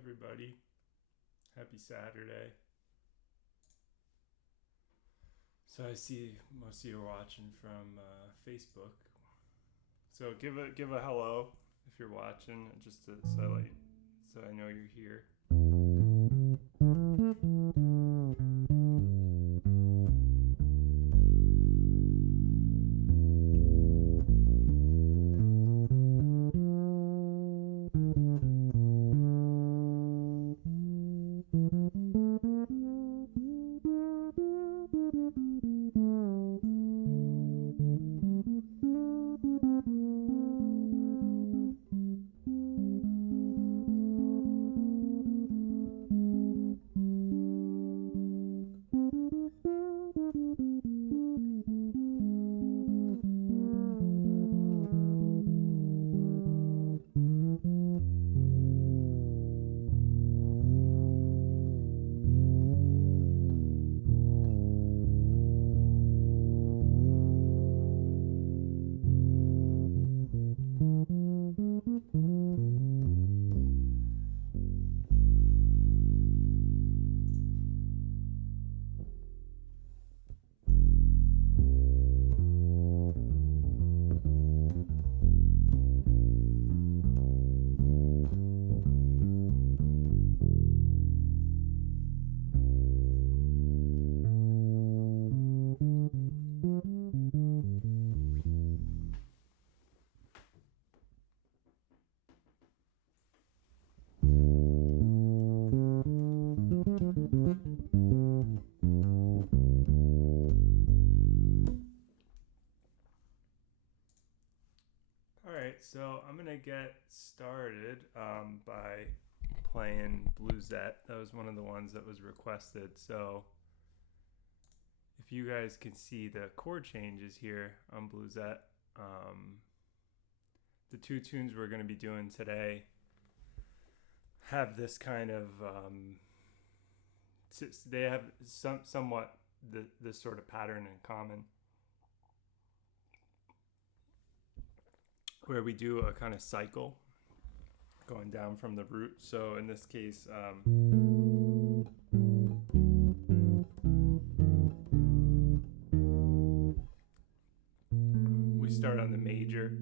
everybody. Happy Saturday. So I see most of you are watching from Facebook. So give a hello if you're watching, just so I know you're here. So I'm gonna get started by playing Bluesette. That was one of the ones that was requested. So if you guys can see the chord changes here on Bluesette, the two tunes we're gonna be doing today have this kind of they have somewhat this sort of pattern in common, where we do a kind of cycle going down from the root. So in this case, we start on the major,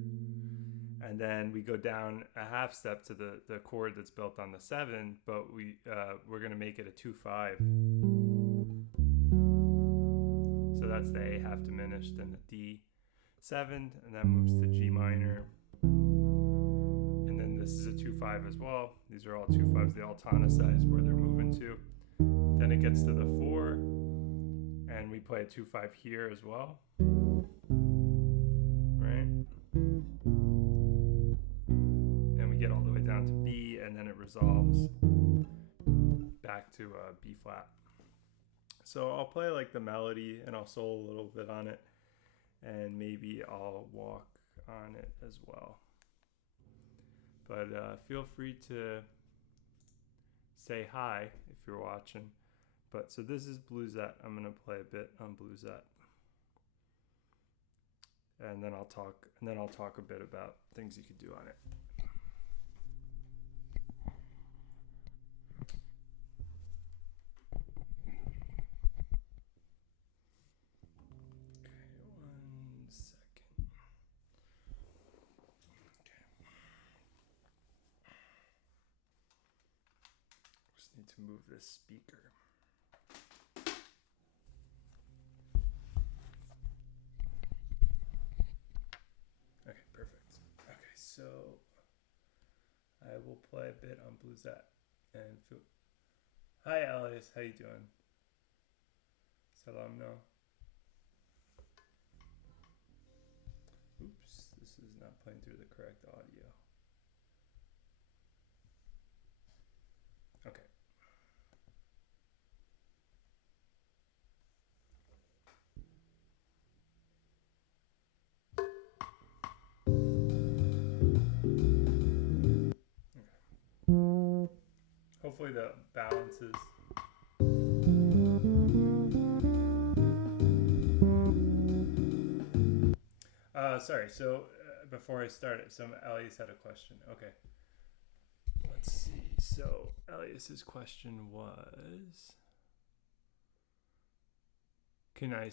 and then we go down a half step to the chord that's built on the 7, but we're going to make it a 2-5. So that's the A half diminished and the D7, and that moves to G minor. And then this is a 2-5 as well. These are all 2-5s. They all tonicize where they're moving to. Then it gets to the 4, and we play a 2-5 here as well. Right? And we get all the way down to B, and then it resolves back to B flat. So I'll play like the melody, and I'll solo a little bit on it, and maybe I'll walk on it as well. But feel free to say hi if you're watching. But so this is Bluesette. I'm gonna play a bit on Bluesette, and then I'll talk a bit about things you could do on it. Need to move this speaker. Okay, perfect. Okay, so I will play a bit on Bluesette. And hi, Alice, how you doing? Salam no. Oops, this is not playing through the correct audio. Okay. Hopefully the balances. Sorry, so before I start it, Alice had a question. Okay. Let's see. So Elias's question was, can I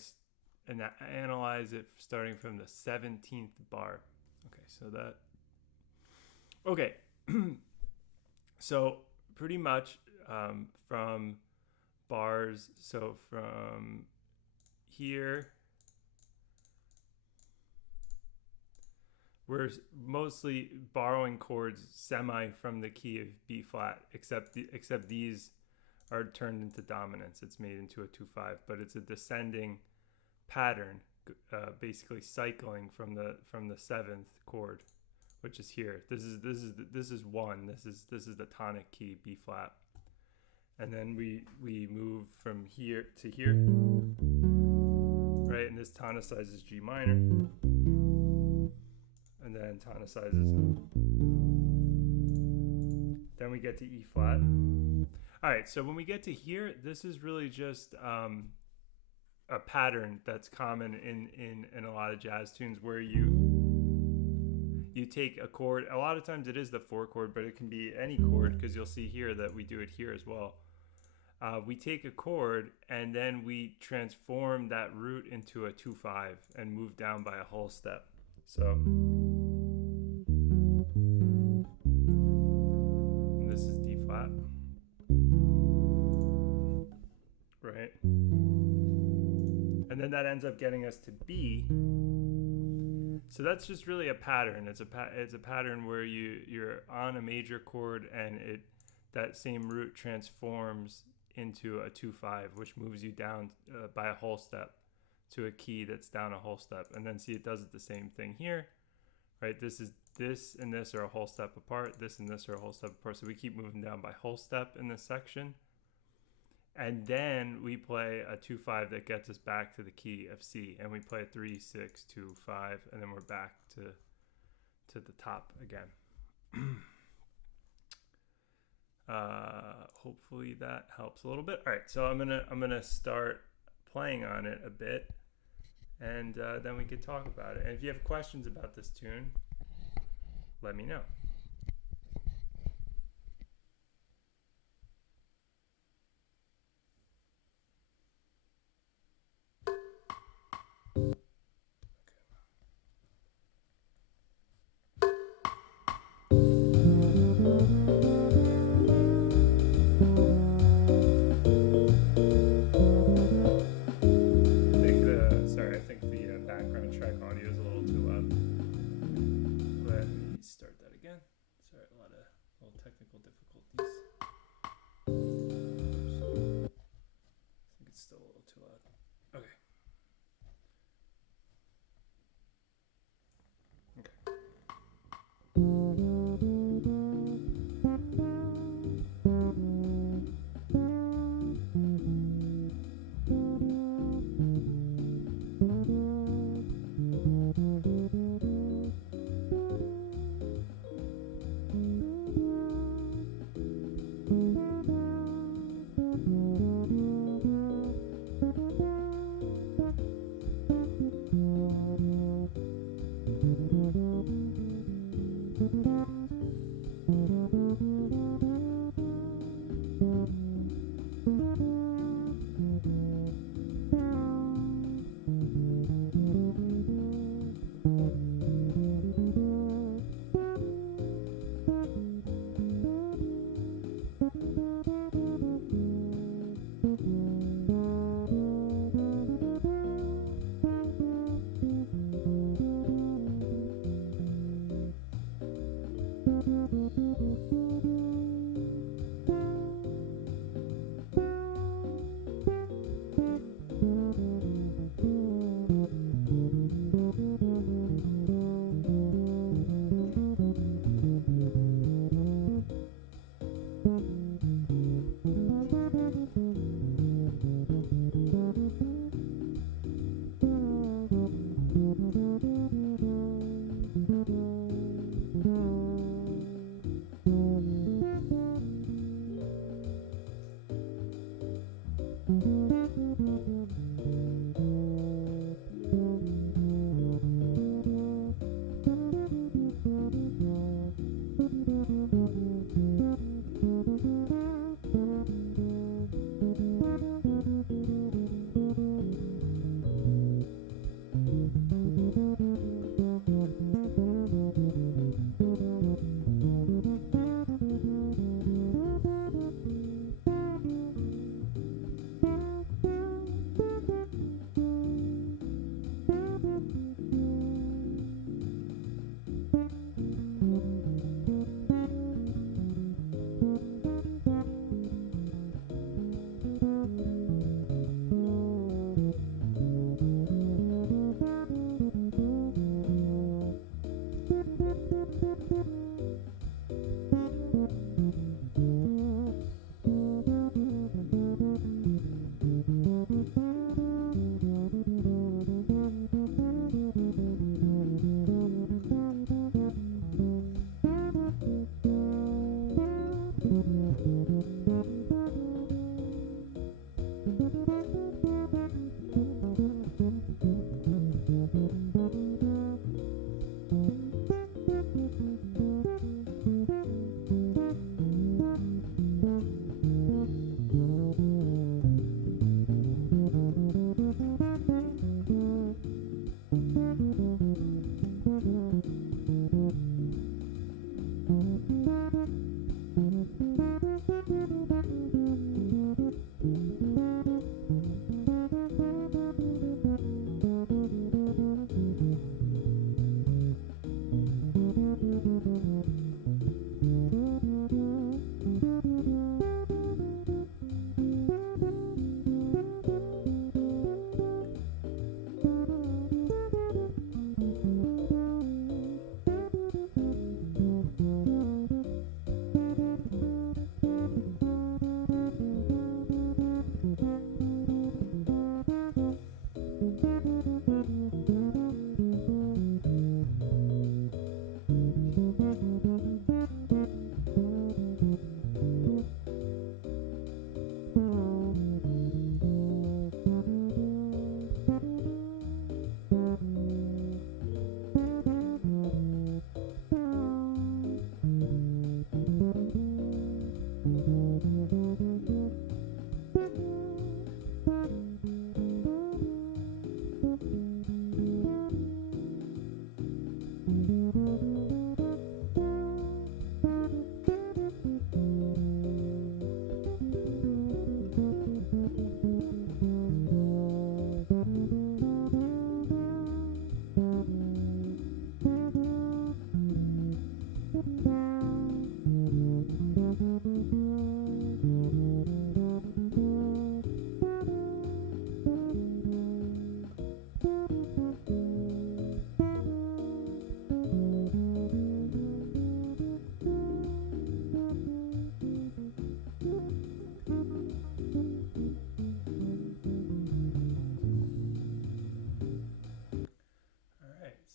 analyze it starting from the 17th bar? Okay, so that, okay. So pretty much from bars, so from here, we're mostly borrowing chords semi from the key of B flat, except these are turned into dominants. It's made into a 2/5, but it's a descending pattern, basically cycling from the 7th chord, which is here. This is 1. This is the tonic key, B flat, and then we move from here to here, right? And this tonicizes G minor, and then tonicizes. Then we get to E flat. All right, so when we get to here, this is really just a pattern that's common in a lot of jazz tunes, where you take a chord. A lot of times it is the 4 chord, but it can be any chord, because you'll see here that we do it here as well. We take a chord and then we transform that root into a 2/5 and move down by a whole step. So this is D flat, right? And then that ends up getting us to B. So that's just really a pattern. It's a pattern where you're on a major chord, and that same root transforms into a 2/5, which moves you down by a whole step to a key that's down a whole step. And then see, it does the same thing here, right? This and this are a whole step apart. This and this are a whole step apart. So we keep moving down by whole step in this section. And then we play a 2/5 that gets us back to the key of C, and we play 3, 6, 2, 5, and then we're back to the top again. Hopefully that helps a little bit. All right, so I'm gonna start playing on it a bit, and then we can talk about it. And if you have questions about this tune, let me know. I think the background track audio is a little too loud. Let me start that again.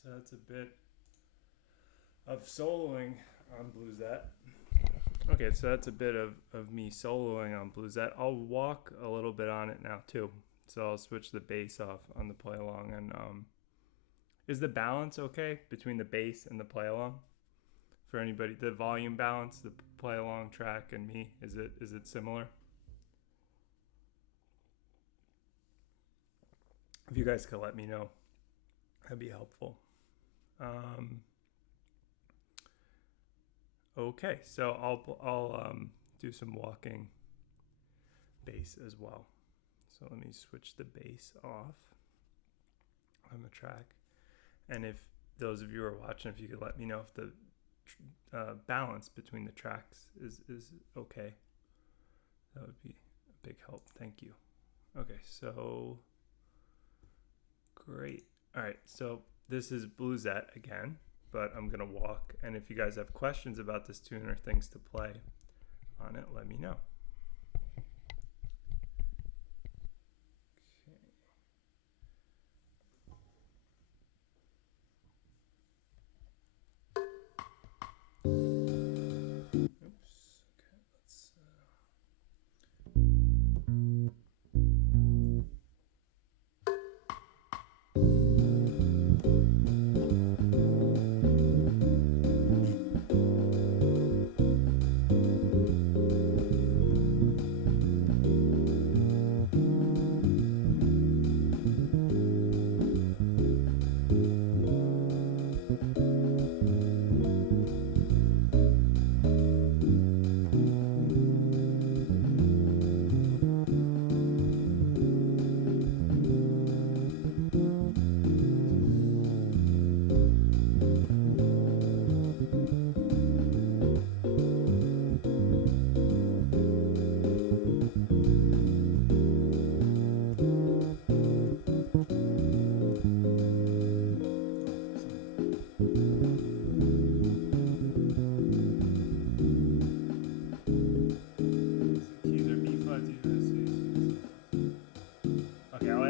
That's a bit of soloing on Bluesette. Okay, so that's a bit of me soloing on Bluesette. I'll walk a little bit on it now too. So I'll switch the bass off on the play along. And is the balance okay between the bass and the play along? For anybody, the volume balance, the play along track and me, is it similar? If you guys could let me know, that'd be helpful. Okay, so I'll do some walking bass as well. So let me switch the bass off on the track. And if those of you who are watching, if you could let me know if the balance between the tracks is okay, that would be a big help. Thank you. Okay, so great. All right, so this is Bluesette again, but I'm going to walk. And if you guys have questions about this tune or things to play on it, let me know.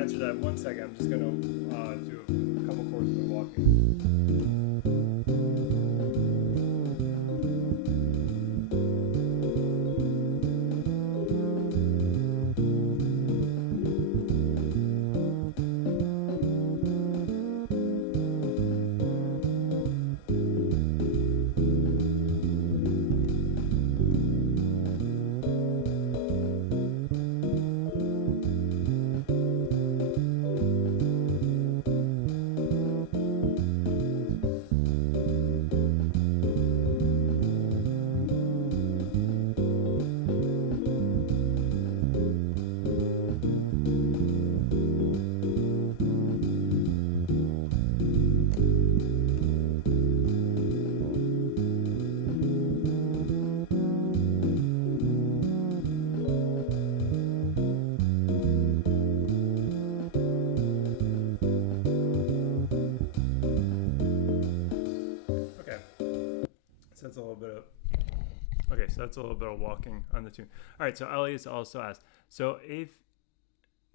That 1 second. I'm just gonna do a couple chords of walking. so that's a little bit of walking on the tune. All right, so Elias also asked, so if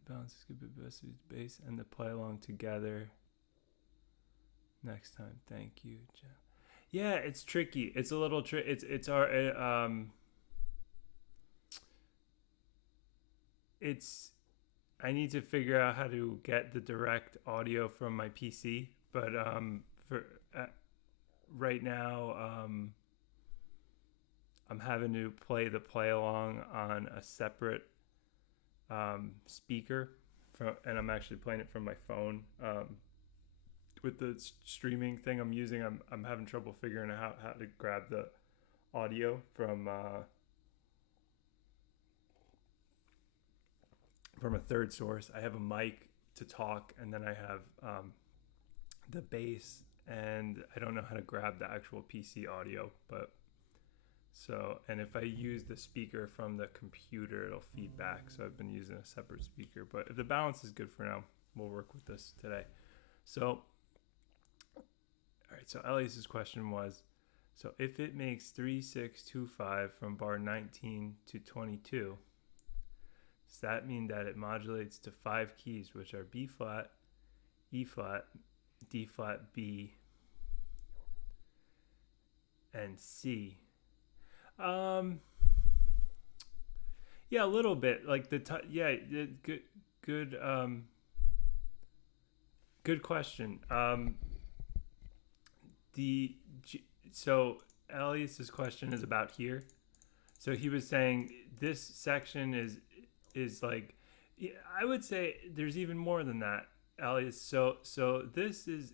balance is good, best bass and the play along together next time. Thank you, Jeff. Yeah, it's tricky. It's a little it's our it's I need to figure out how to get the direct audio from my PC, but for right now I'm having to play the play along on a separate speaker and I'm actually playing it from my phone. With the streaming thing I'm using, I'm having trouble figuring out how to grab the audio from a third source. I have a mic to talk, and then I have the bass, and I don't know how to grab the actual PC audio. But so, and if I use the speaker from the computer, it'll feed back. So I've been using a separate speaker. But if the balance is good for now, we'll work with this today. So, all right. So Elias's question was, so if it makes 3-6-2-5 from bar 19 to 22. Does that mean that it modulates to 5 keys, which are B flat, E flat, D flat, B, and C? Yeah, a little bit. Like good question. So Elias's question is about here. So he was saying this section is like, I would say there's even more than that, Elias. So this is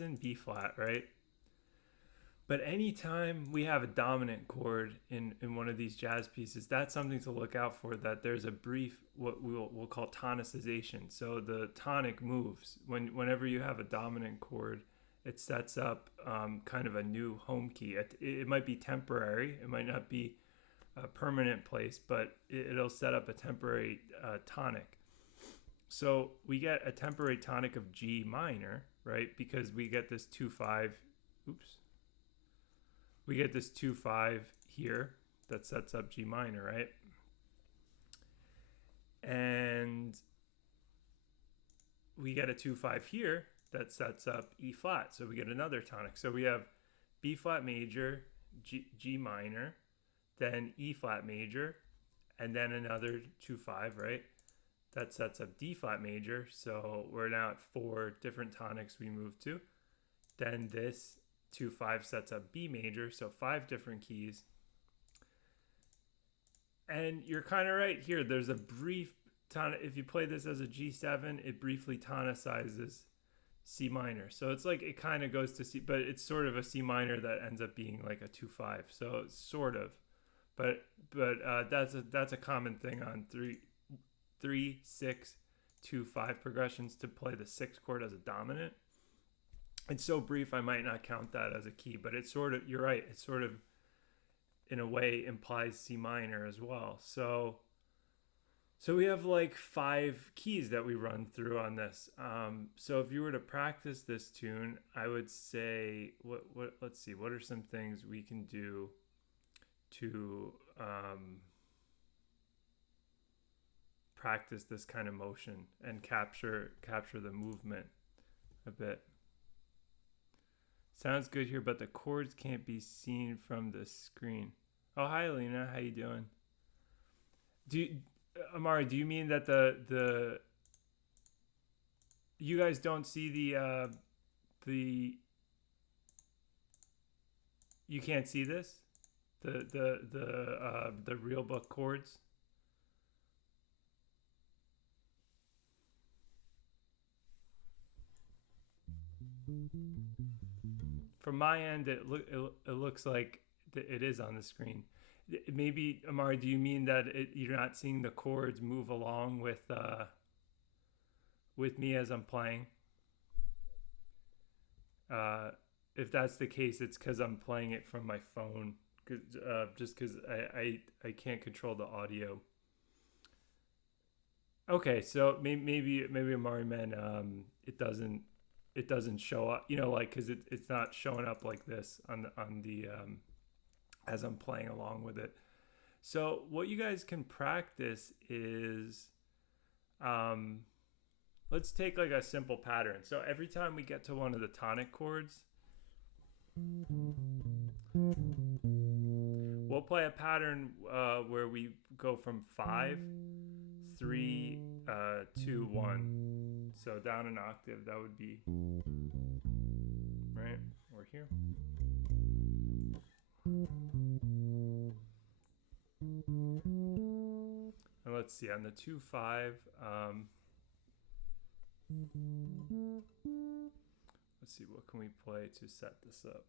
in B flat, right? But anytime we have a dominant chord in one of these jazz pieces, that's something to look out for, that there's a brief, what we'll call tonicization. So the tonic moves. Whenever you have a dominant chord, it sets up kind of a new home key. It might be temporary. It might not be a permanent place, but it'll set up a temporary tonic. So we get a temporary tonic of G minor, right? Because we get this 2-5. We get this 2-5 here that sets up G minor, right? And we get a 2-5 here that sets up E flat. So we get another tonic. So we have B flat major, G minor, then E flat major, and then another 2-5, right? That sets up D flat major. So we're now at 4 different tonics we move to. Then this 2-5 sets up B major, so 5 different keys. And you're kind of right here. There's a brief tonic. If you play this as a G7, it briefly tonicizes C minor. So it's like it kind of goes to C, but it's sort of a C minor that ends up being like a 2-5. So it's sort of. But that's a common thing on 3-6-2-5 progressions, to play the 6th chord as a dominant. It's so brief I might not count that as a key, but it's sort of, you're right, it sort of in a way implies C minor as well. So we have like 5 keys that we run through on this. So if you were to practice this tune, I would say let's see, what are some things we can do to practice this kind of motion and capture the movement a bit. Sounds good here, but the chords can't be seen from the screen. Oh, hi, Lena. How you doing? Amari, do you mean that the you guys don't see the you can't see this? The real book chords? From my end, it looks like it is on the screen. Maybe, Amari, do you mean that you're not seeing the chords move along with me as I'm playing? If that's the case, it's because I'm playing it from my phone, just because I can't control the audio. Okay, so maybe Amari meant it doesn't show up, like, because it's not showing up like this on the as I'm playing along with it. So what you guys can practice is, let's take like a simple pattern. So every time we get to one of the tonic chords, we'll play a pattern where we go from 5, 3, 2, 1. So down an octave, that would be, right? We're here. And let's see, on the 2, 5, let's see, what can we play to set this up?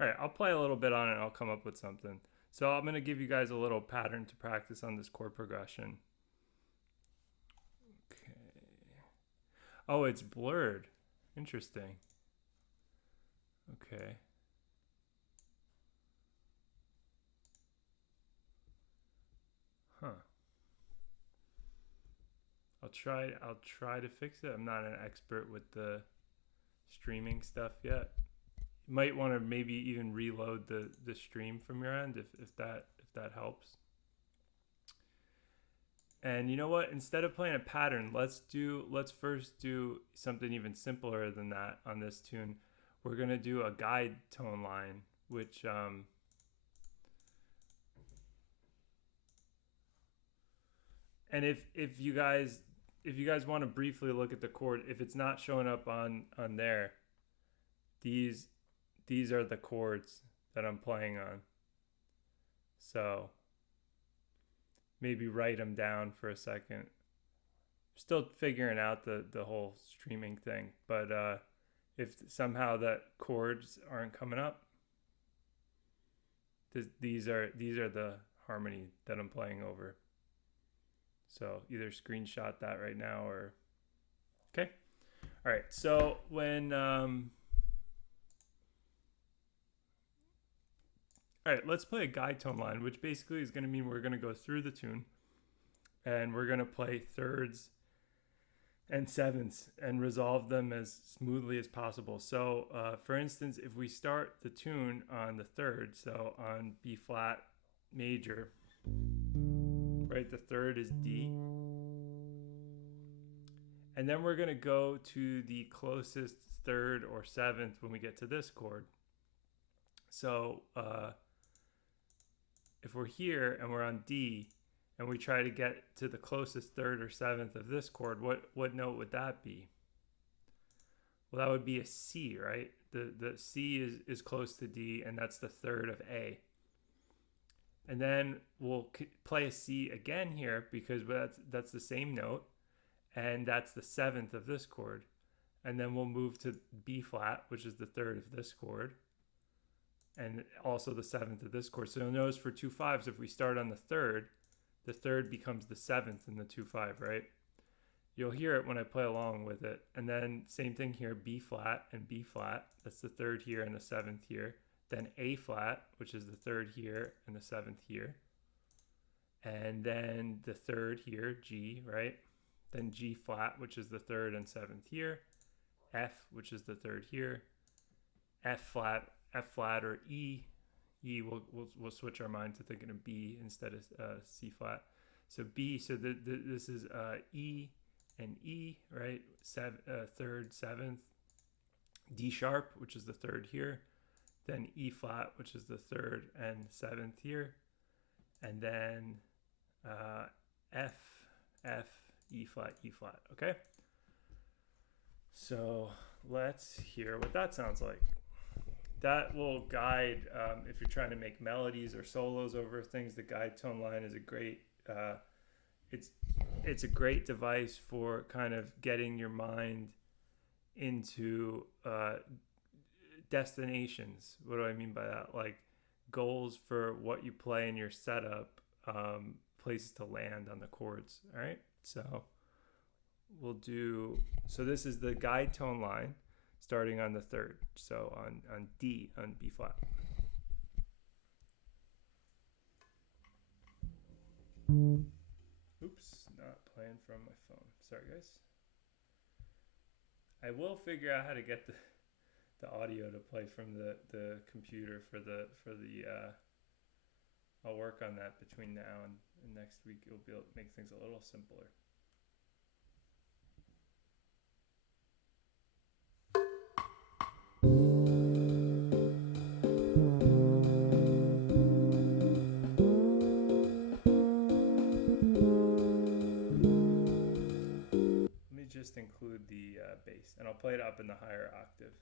All right, I'll play a little bit on it and I'll come up with something. So I'm going to give you guys a little pattern to practice on this chord progression. Okay. Oh, it's blurred. Interesting. Okay. Huh. I'll try to fix it. I'm not an expert with the streaming stuff yet. You might want to maybe even reload the stream from your end if that helps. And you know what? Instead of playing a pattern, let's first do something even simpler than that on this tune. We're gonna do a guide tone line, which and if you guys want to briefly look at the chord, if it's not showing up on there, these are the chords that I'm playing on. So maybe write them down for a second. Still figuring out the whole streaming thing, but if somehow that chords aren't coming up, these are the harmony that I'm playing over. So either screenshot that right now or okay. All right. So when all right, let's play a guide tone line, which basically is going to mean we're going to go through the tune and we're going to play thirds and sevenths and resolve them as smoothly as possible. So for instance, if we start the tune on the third, so on B flat major, right, the third is D. And then we're going to go to the closest third or seventh when we get to this chord. So if we're here and we're on D and we try to get to the closest third or seventh of this chord, what note would that be? Well, that would be a C, right? The C is close to D, and that's the third of A. And then we'll play a C again here because that's the same note, and that's the seventh of this chord. And then we'll move to B flat, which is the third of this chord, and also the seventh of this chord. So you'll notice for 2/5s, if we start on the third becomes the seventh in the 2/5, right? You'll hear it when I play along with it. And then same thing here, B flat and B flat. That's the third here and the seventh here. Then A flat, which is the third here and the seventh here. And then the third here, G, right? Then G flat, which is the third and seventh here. F, which is the third here. F flat or E. E, we'll switch our mind to thinking of B instead of C flat. So B, so this is E and E, right? Third, seventh. D sharp, which is the third here. Then E flat, which is the third and seventh here. And then F, E flat, okay? So let's hear what that sounds like. That will guide, if you're trying to make melodies or solos over things, the guide tone line is a great, it's a great device for kind of getting your mind into destinations. What do I mean by that? Like goals for what you play in your setup, places to land on the chords. All right. So so this is the guide tone line starting on the third. So on D, on B flat. Oops, not playing from my phone. Sorry, guys. I will figure out how to get the audio to play from the computer for the I'll work on that between now and next week. It'll be able to make things a little simpler. Let me just include the bass, and I'll play it up in the higher octave.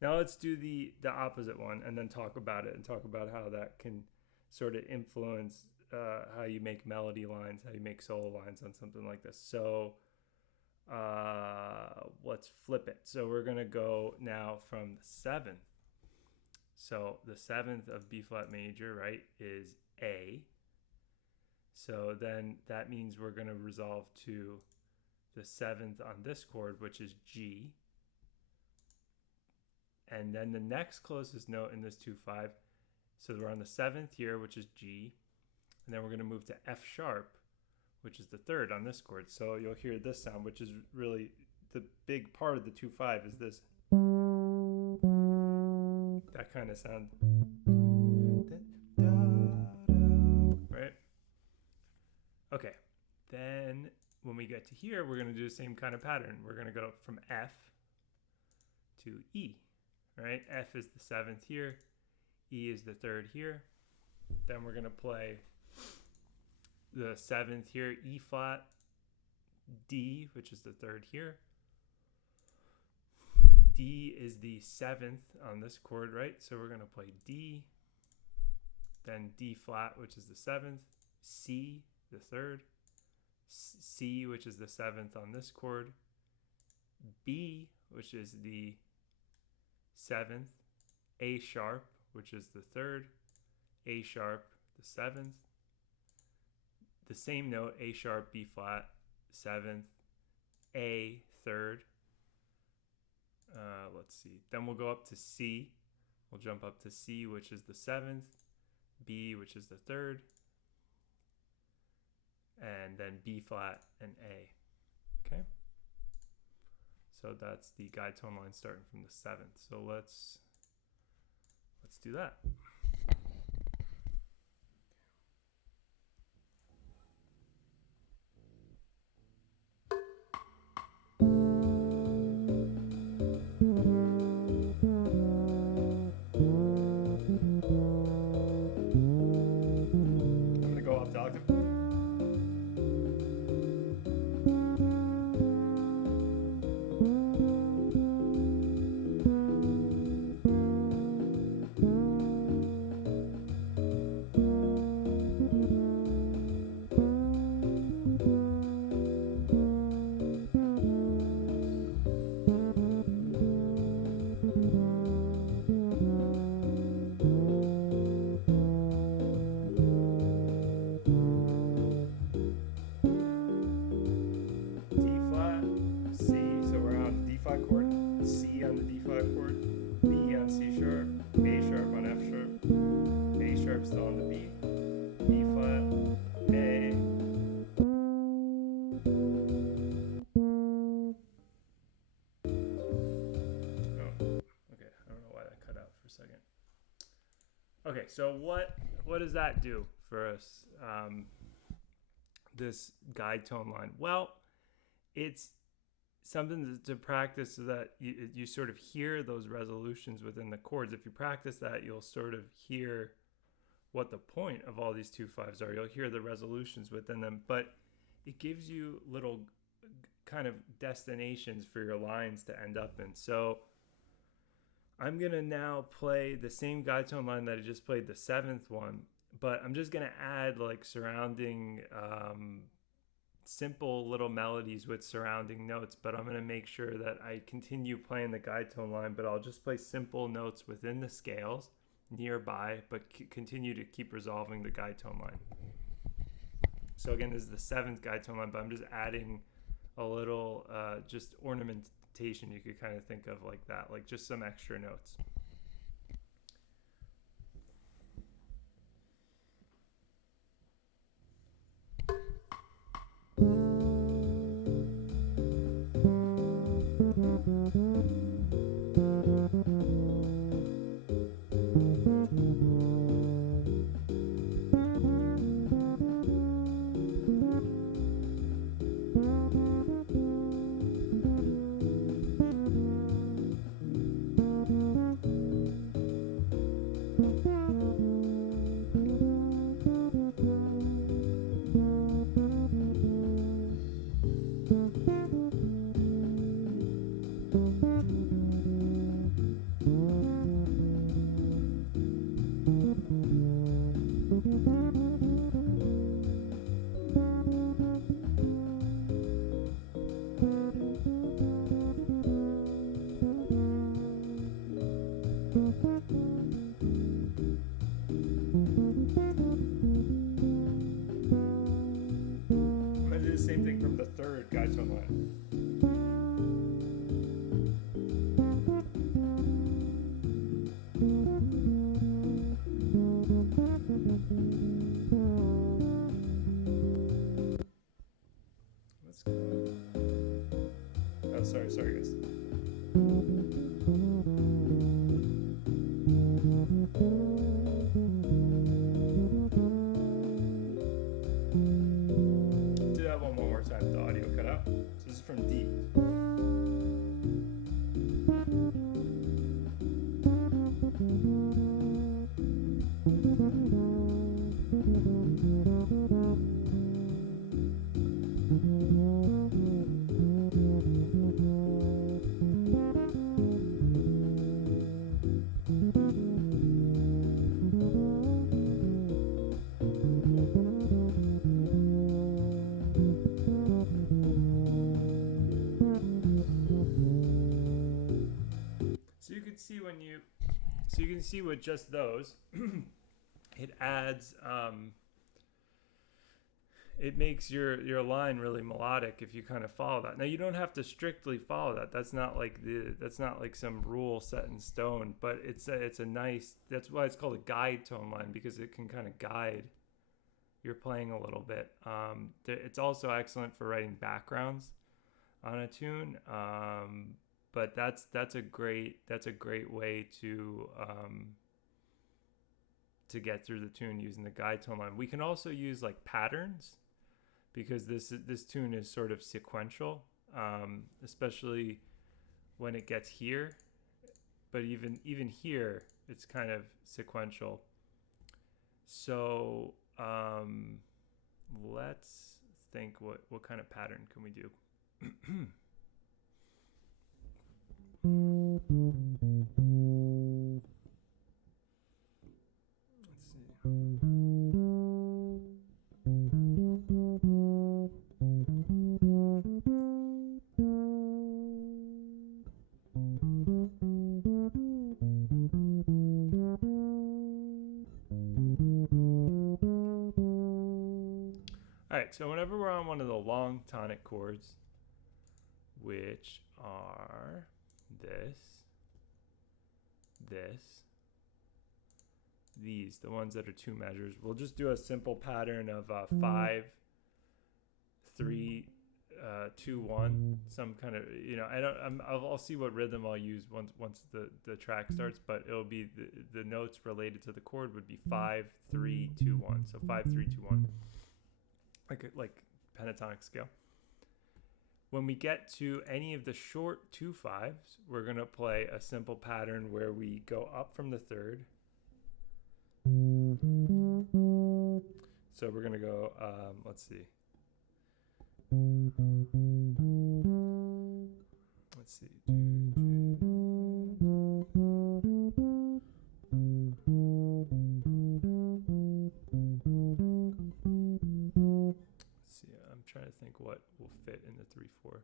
Now let's do the opposite one and then talk about it and talk about how that can sort of influence how you make melody lines, how you make solo lines on something like this. So let's flip it. So we're going to go now from the 7th. So the 7th of B flat major, right, is A. So then that means we're going to resolve to the 7th on this chord, which is G. And then the next closest note in this 2-5, so we're on the 7th here, which is G, and then we're going to move to F sharp, which is the 3rd on this chord. So you'll hear this sound, which is really the big part of the 2-5 is this. That kind of sound. Right? Okay. Then when we get to here, we're going to do the same kind of pattern. We're going to go from F to E. Right? F is the 7th here. E is the 3rd here. Then we're going to play the 7th here, E flat, D, which is the 3rd here. D is the 7th on this chord, right? So we're going to play D, then D flat, which is the 7th, C, the 3rd, C, which is the 7th on this chord, B, which is the 7th, A sharp, which is the 3rd, A sharp, the 7th, the same note, A sharp, B flat, 7th, A, 3rd. Let's see. Then we'll go up to C. We'll jump up to C, which is the 7th, B, which is the 3rd, and then B flat and A. Okay? So that's the guide tone line starting from the 7th. So let's do that. I'm going to go up to octave. Still on the B, B flat, A. Oh, okay. I don't know why that cut so what does that do for us? This guide tone line. Well, it's something to practice so that you sort of hear those resolutions within the chords. If you practice that, you'll sort of hear what the point of all these 2/5s are. You'll hear the resolutions within them, but it gives you little kind of destinations for your lines to end up in. So I'm going to now play the same guide tone line that I just played, the 7th one, but I'm just going to add like surrounding simple little melodies with surrounding notes, but I'm going to make sure that I continue playing the guide tone line, but I'll just play simple notes within the scales nearby, but continue to keep resolving the guide tone line. So again, this is the 7th guide tone line, but I'm just adding a little just ornamentation, you could kind of think of like that, like just some extra notes. Same thing from the 3rd guide tone line. Let's go. Oh, sorry guys. One more time, the audio cut out. So this is from D. So you can see with just those, it adds, it makes your line really melodic if you kind of follow that. Now you don't have to strictly follow that. That's not like some rule set in stone, but it's a nice, that's why it's called a guide tone line, because it can kind of guide your playing a little bit. It's also excellent for writing backgrounds on a tune. But that's a great way to get through the tune using the guide tone line. We can also use like patterns, because this tune is sort of sequential, especially when it gets here. But even here, it's kind of sequential. So let's think, what kind of pattern can we do? Let's see. All right, so whenever we're on one of the long tonic chords, which are these, the ones that are 2 measures, we'll just do a simple pattern of 5, 3, 2-1, some kind of, you know, I'll see what rhythm I'll use once the track starts, but it'll be the notes related to the chord would be 5 3 2 1. So 5 3 2 1, like pentatonic scale. When we get to any of the short 2/5s, we're gonna play a simple pattern where we go up from the third. So we're gonna go, let's see. Let's see. Let's see. I'm trying to think what will fit in the 3/4.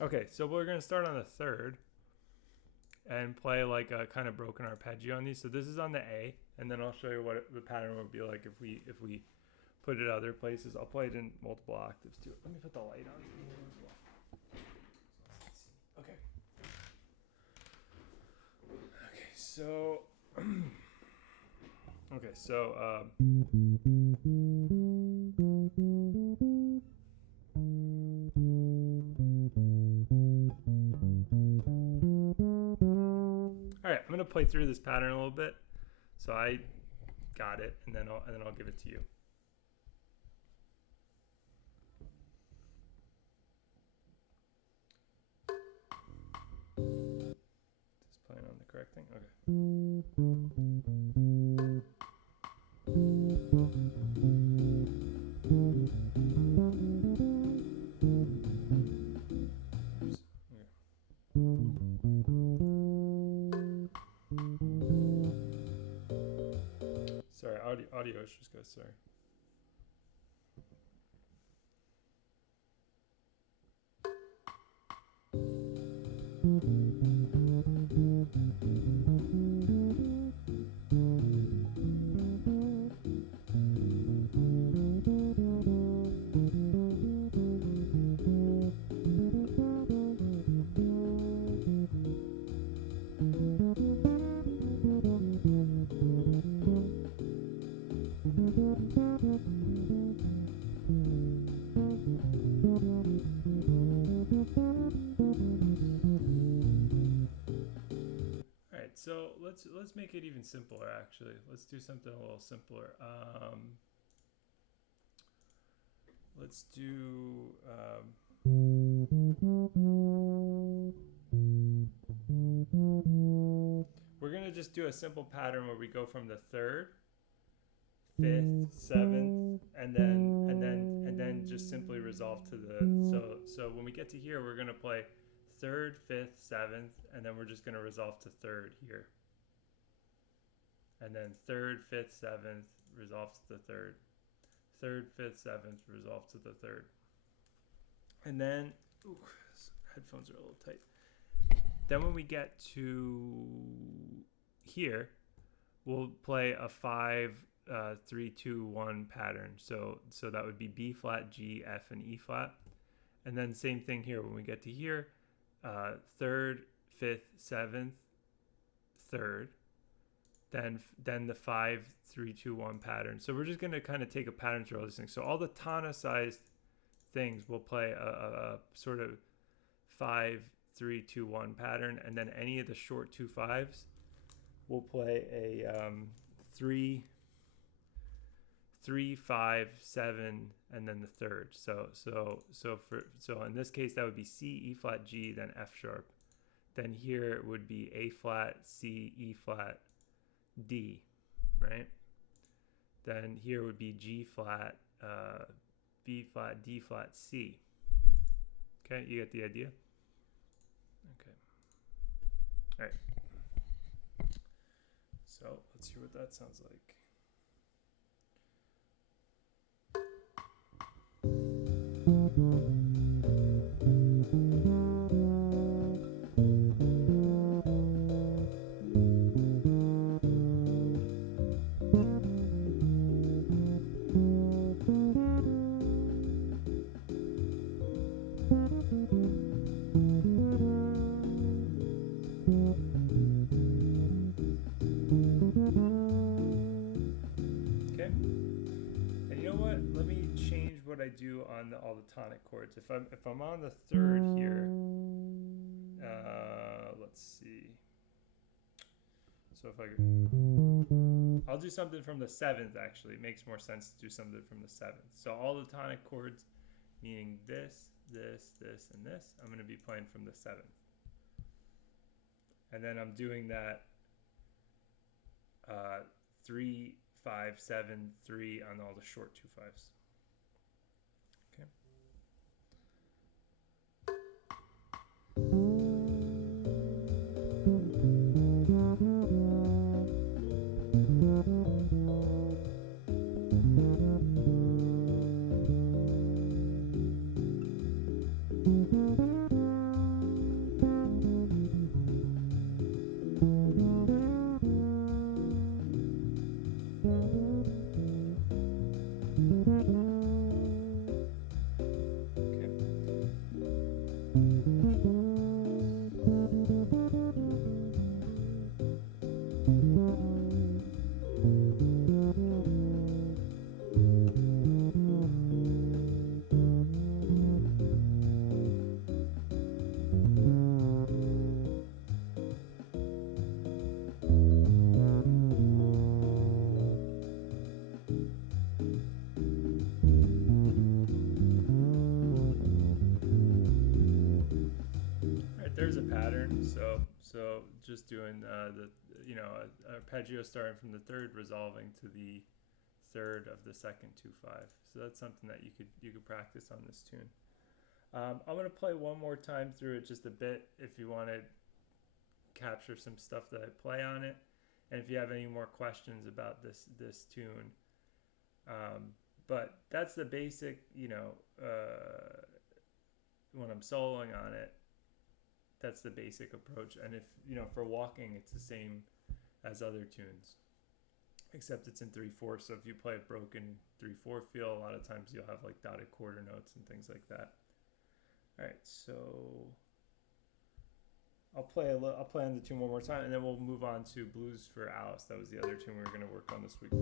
Okay, so we're going to start on the third and play like a kind of broken arpeggio on these. So this is on the A, and then I'll show you what the pattern would be like if we put it other places. I'll play it in multiple octaves too. Let me put the light on here as well. Okay. Okay, so okay, so all right, I'm gonna play through this pattern a little bit, so I got it, and then I'll give it to you. Just playing on the correct thing. Okay. Sorry, audio issues, guys. Sorry. So let's make it even simpler. Actually, let's do something a little simpler. Let's do. We're gonna just do a simple pattern where we go from the third, fifth, seventh, and then just simply resolve to the. So when we get to here, we're gonna play third, fifth, seventh, and then we're just going to resolve to third here. And then third, fifth, seventh, resolve to the third. Third, fifth, seventh, resolve to the third. And then, ooh, headphones are a little tight. Then when we get to here, we'll play a 5, 3, 2, 1 pattern. So that would be B flat, G, F, and E flat. And then same thing here. When we get to here, third, fifth, seventh, third, then the 5, 3, 2, 1 pattern. So we're just going to kind of take a pattern through all these things. So all the tonic-sized things will play a sort of 5, 3, 2, 1 pattern, and then any of the short 2/5s will play a 3, 5, 7, and then the third. So in this case that would be C, E flat, G, then F sharp. Then here it would be A flat, C, E flat, D, right? Then here would be G flat, B flat, D flat, C. Okay, you get the idea? Okay. All right. So let's hear what that sounds like. Okay. And you know what? Let me change what I do on all the tonic chords. If I'm on the third here, let's see. So if I'll do something from the seventh. Actually, it makes more sense to do something from the seventh. So all the tonic chords, meaning this, this, this, and this, I'm going to be playing from the seventh. And then I'm doing that 3, 5, 7, 3 on all the short 2 5s. Okay. There's a pattern, so just doing the arpeggio starting from the third, resolving to the third of the second 2 5. So that's something that you could practice on this tune. I'm gonna play one more time through it just a bit if you want to capture some stuff that I play on it, and if you have any more questions about this tune. But that's the basic, when I'm soloing on it. That's the basic approach. And if, for walking, it's the same as other tunes, except it's in 3/4. So if you play a broken 3/4 feel, a lot of times you'll have like dotted quarter notes and things like that. All right, so I'll play on the tune one more time, and then we'll move on to Blues for Alice. That was the other tune we were going to work on this week.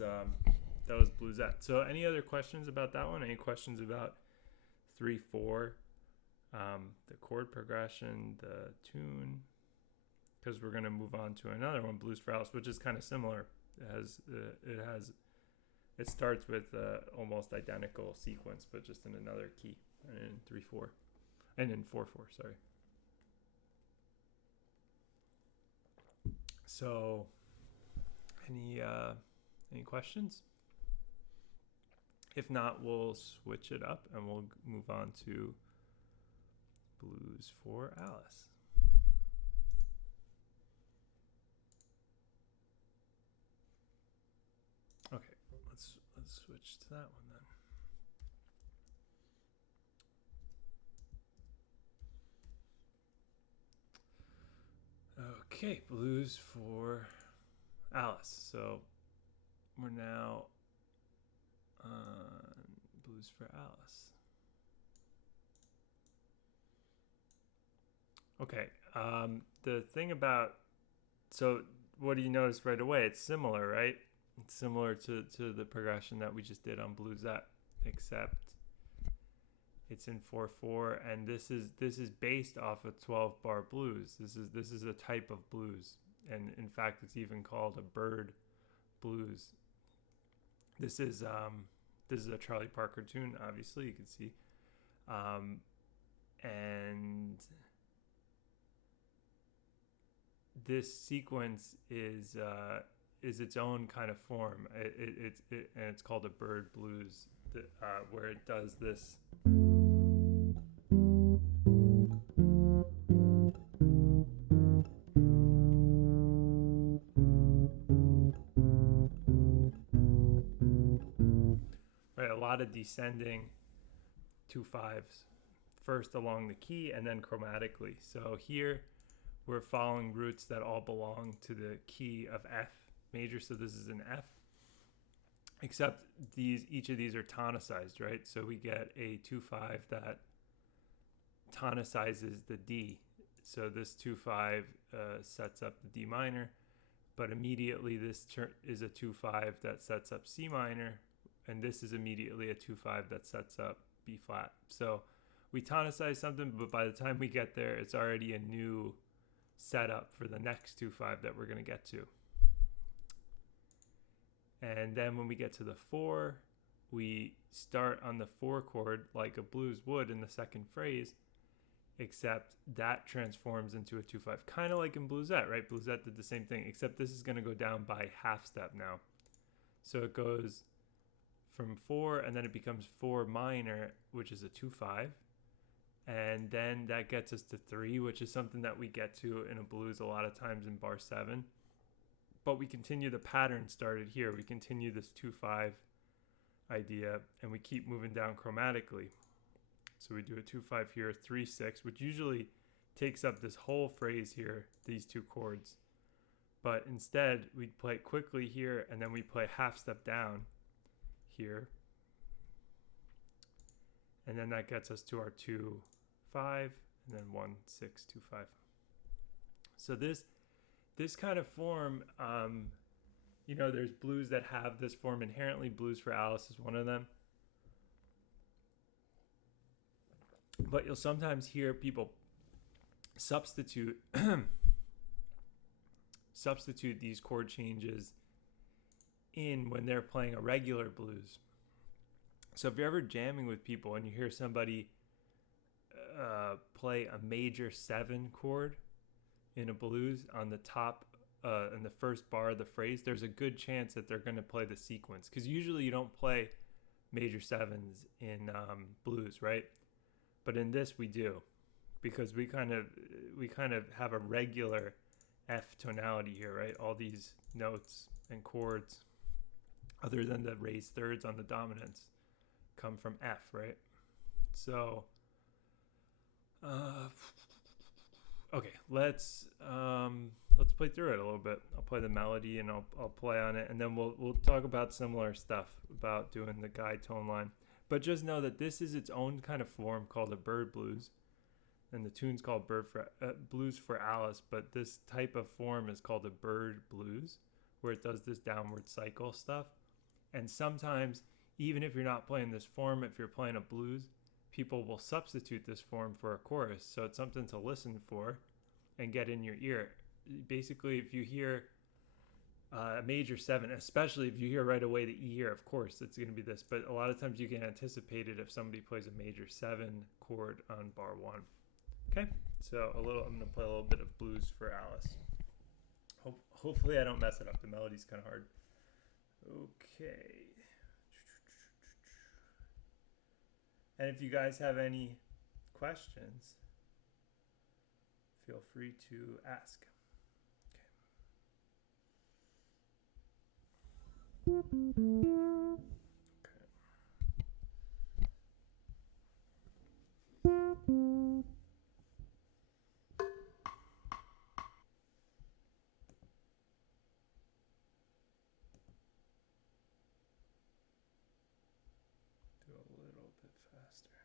Bluesette. So any other questions about that one? Any questions about 3/4? The chord progression, the tune, because we're going to move on to another one, Blues for Alice, which is kind of similar. It starts with almost identical sequence, but just in another key, and in 3/4, and in 4/4. Sorry. So, any questions? If not, we'll switch it up and we'll move on to Blues for Alice. Okay, let's switch to that one then. Okay, Blues for Alice. So we're now on Blues for Alice. Okay, the thing about, so what do you notice right away? It's similar, right? It's similar to the progression that we just did on Bluesette, except it's in 4/4, and this is based off of 12-bar blues. This is a type of blues, and in fact, it's even called a bird blues. This is a Charlie Parker tune, obviously you can see, and this sequence is its own kind of form. And it's called a bird blues, where it does this. Right, a lot of descending 2/5s, first along the key and then chromatically. So here we're following roots that all belong to the key of F major, so this is an F, except each of these are tonicized, right? So we get a 2/5 that tonicizes the D. So this 2/5 sets up the D minor, but immediately this is a 2/5 that sets up C minor, and this is immediately a 2/5 that sets up B flat. So we tonicize something, but by the time we get there, it's already a new setup for the next 2/5 that we're going to get to. And then when we get to the 4, we start on the 4 chord like a blues would in the second phrase, except that transforms into a 2/5, kind of like in Bluesette, right? Bluesette did the same thing, except this is going to go down by half step now. So it goes from 4, and then it becomes 4 minor, which is a 2/5. And then that gets us to 3, which is something that we get to in a blues a lot of times in bar 7. But we continue the pattern started here. We continue this 2/5 idea, and we keep moving down chromatically. So we do a 2/5 here, 3/6, which usually takes up this whole phrase here, these 2 chords. But instead, we play it quickly here, and then we play half step down here. And then that gets us to our 2/5, and then 1/6, 2/5. So this kind of form, there's blues that have this form inherently. Blues for Alice is one of them. But you'll sometimes hear people substitute these chord changes in when they're playing a regular blues. So if you're ever jamming with people and you hear somebody play a major 7 chord in a blues on the top, in the first bar of the phrase, there's a good chance that they're going to play the sequence, because usually you don't play major 7s in blues, right? But in this we do, because we kind of have a regular F tonality here, right? All these notes and chords, other than the raised thirds on the dominants, come from F, right? So, okay, let's play through it a little bit. I'll play the melody and I'll play on it, and then we'll talk about similar stuff about doing the guide tone line. But just know that this is its own kind of form called a bird blues, and the tune's called Blues for Alice. But this type of form is called a bird blues, where it does this downward cycle stuff. And sometimes, even if you're not playing this form, if you're playing a blues, people will substitute this form for a chorus. So it's something to listen for and get in your ear. Basically, if you hear a major 7, especially if you hear right away the E here, of course it's going to be this, but a lot of times you can anticipate it if somebody plays a major 7 chord on bar 1. Okay, so I'm going to play a little bit of blues for Alice. Hopefully I don't mess it up. The melody's kind of hard. Okay. And if you guys have any questions, feel free to ask. Do a little bit faster.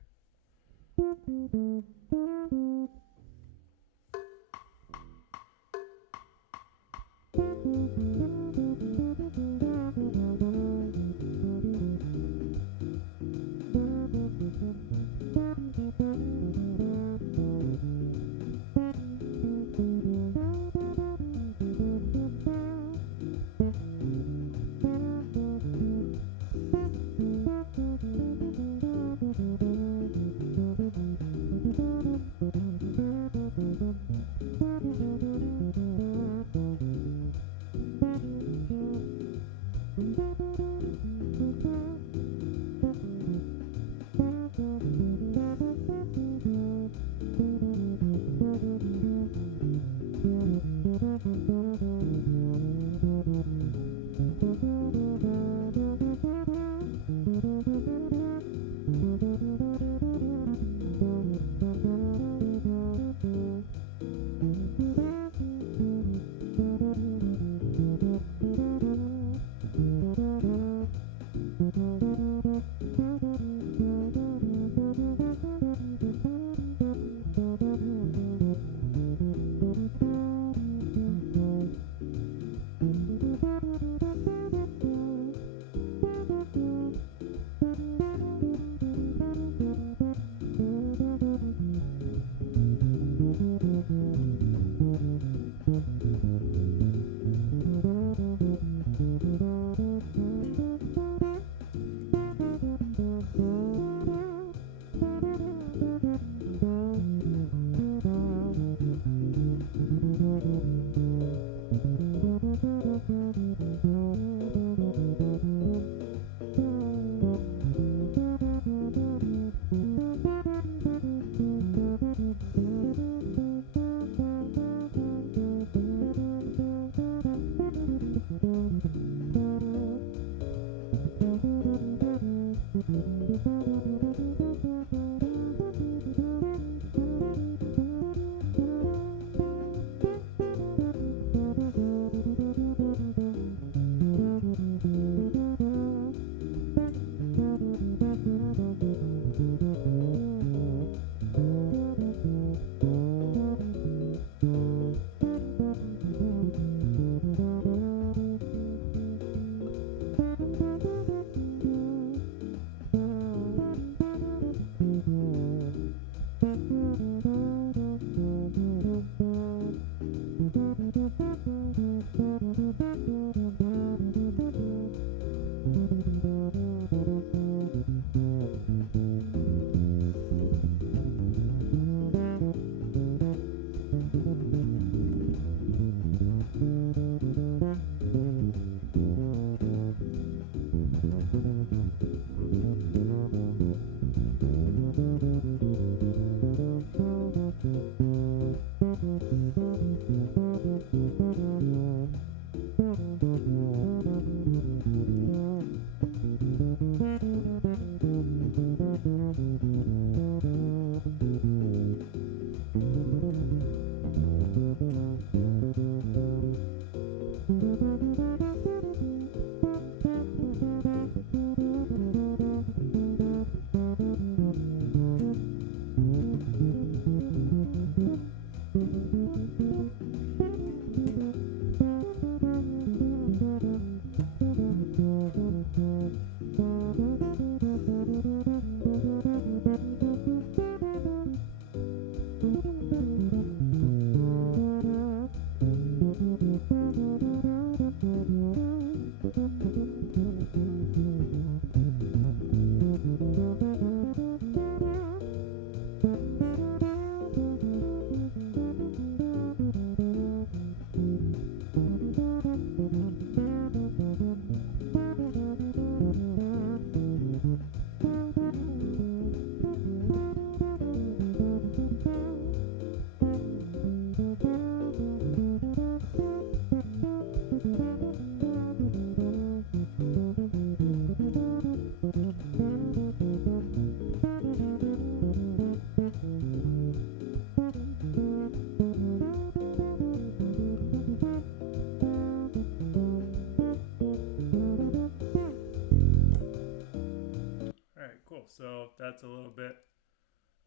that's a little bit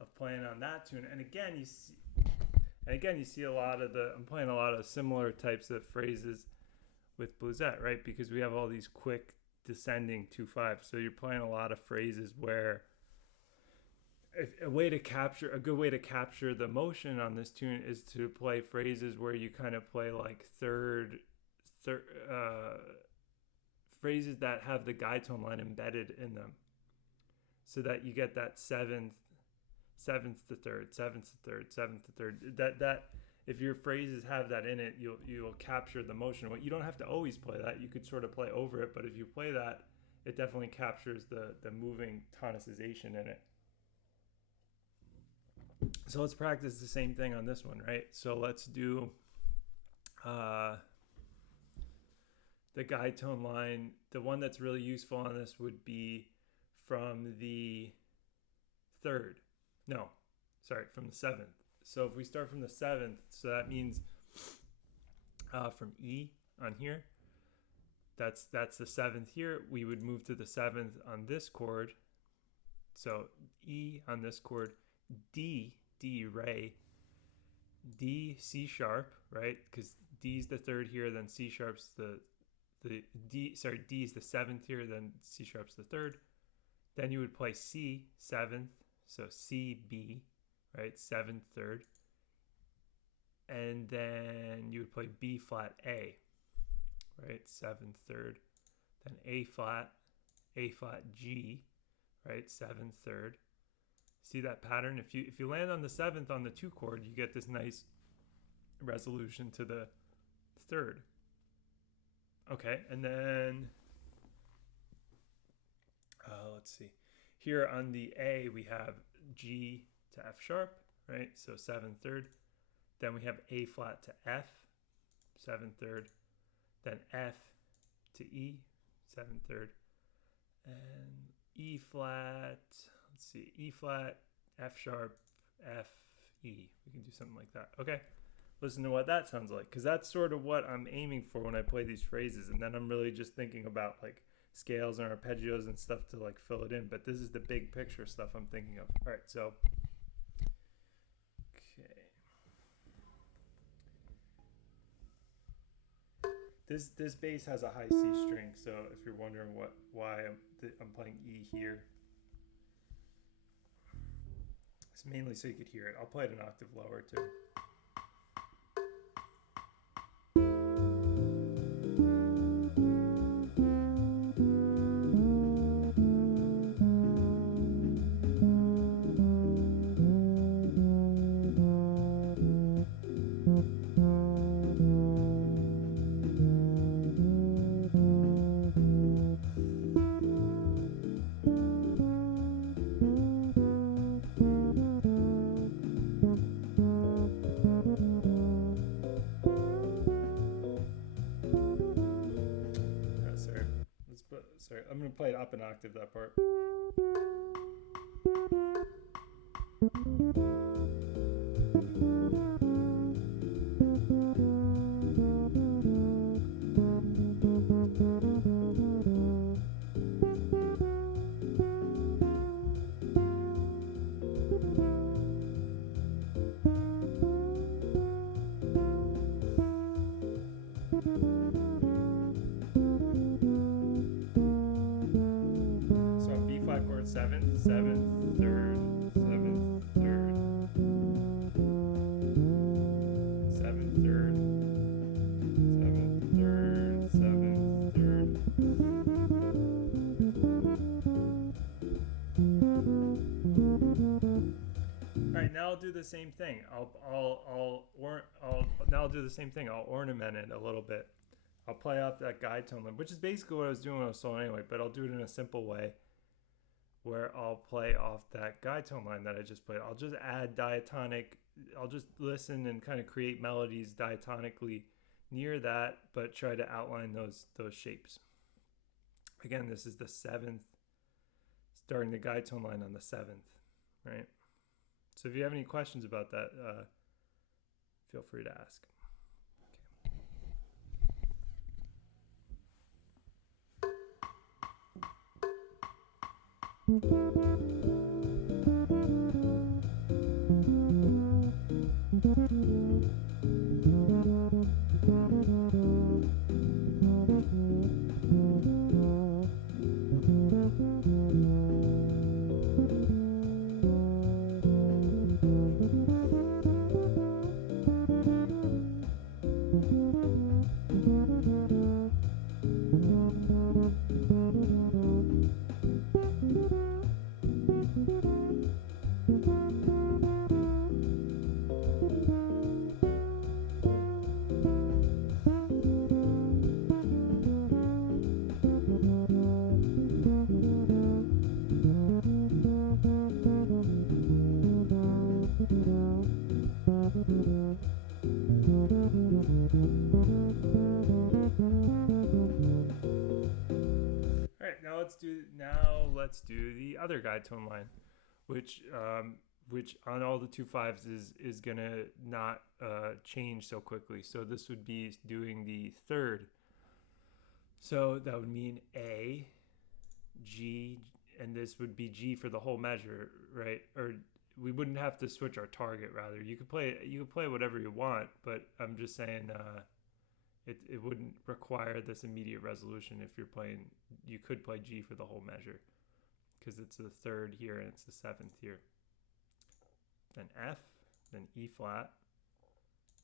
of playing on that tune. And again, you see a lot of I'm playing a lot of similar types of phrases with bluesette, right? Because we have all these quick descending 2/5. So you're playing a lot of phrases where a good way to capture the motion on this tune is to play phrases where you kind of play like third phrases that have the guide tone line embedded in them, so that you get that seventh to third, seventh to third, seventh to third. That if your phrases have that in it, you'll capture the motion. You don't have to always play that. You could sort of play over it, but if you play that, it definitely captures the moving tonicization in it. So let's practice the same thing on this one, right? So let's do the guide tone line. The one that's really useful on this would be from the third. No, sorry, from the seventh. So if we start from the seventh, so that means from E on here, that's the seventh here. We would move to the seventh on this chord. So E on this chord, D Re, D C sharp, right? Because D is the third here, then C sharp's the D is the seventh here, then C sharp's the third. Then you would play C seventh, so C B, right? Seventh third. And then you would play B flat A, right? Seventh third. Then A flat G, right? Seventh third. See that pattern? If you land on the seventh on the 2 chord, you get this nice resolution to the third. Okay, and then let's see. Here on the A, we have G to F sharp, right? So 7th third. Then we have A flat to F, 7th third. Then F to E, 7th third. And E flat, let's see, E flat, F sharp, F, E. We can do something like that. Okay, listen to what that sounds like, because that's sort of what I'm aiming for when I play these phrases. And then I'm really just thinking about like scales and arpeggios and stuff to like fill it in. But this is the big picture stuff I'm thinking of. All right, so this bass has a high C string, so if you're wondering why I'm playing E here, it's mainly so you could hear it. I'll play it an octave lower too. Sorry, I'm going to play it up an octave, that part. Seventh, third, seventh, third, seventh, third, seventh, third, seventh, third. All right, now I'll do the same thing. I'll do the same thing. I'll ornament it a little bit. I'll play off that guide tone line, which is basically what I was doing when I was soloing anyway, but I'll do it in a simple way, where I'll play off that guide tone line that I just played. I'll just add diatonic. I'll just listen and kind of create melodies diatonically near that, but try to outline those shapes. Again, this is the 7th, starting the guide tone line on the 7th, right? So if you have any questions about that, feel free to ask. Okay. let's do the other guide tone line, which on all the 2/5s is gonna not change so quickly. So this would be doing the third. So that would mean A, G, and this would be G for the whole measure, right? Or we wouldn't have to switch our target. Rather, you could play whatever you want, but I'm just saying it wouldn't require this immediate resolution if you're playing. You could play G for the whole measure because it's the third here and it's the seventh here. Then F, then E flat,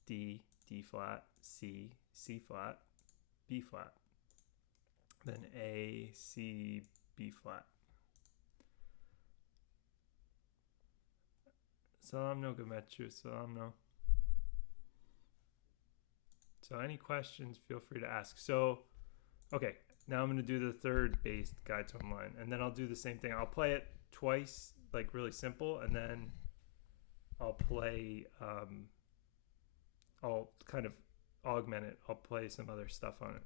D, D flat, C, C flat, B flat. Then A, C, B flat. Salam Gometchu, salam no. So any questions, feel free to ask. So, okay, now I'm going to do the third based guide tone line. And then I'll do the same thing. I'll play it twice, like really simple. And then I'll play, I'll kind of augment it. I'll play some other stuff on it.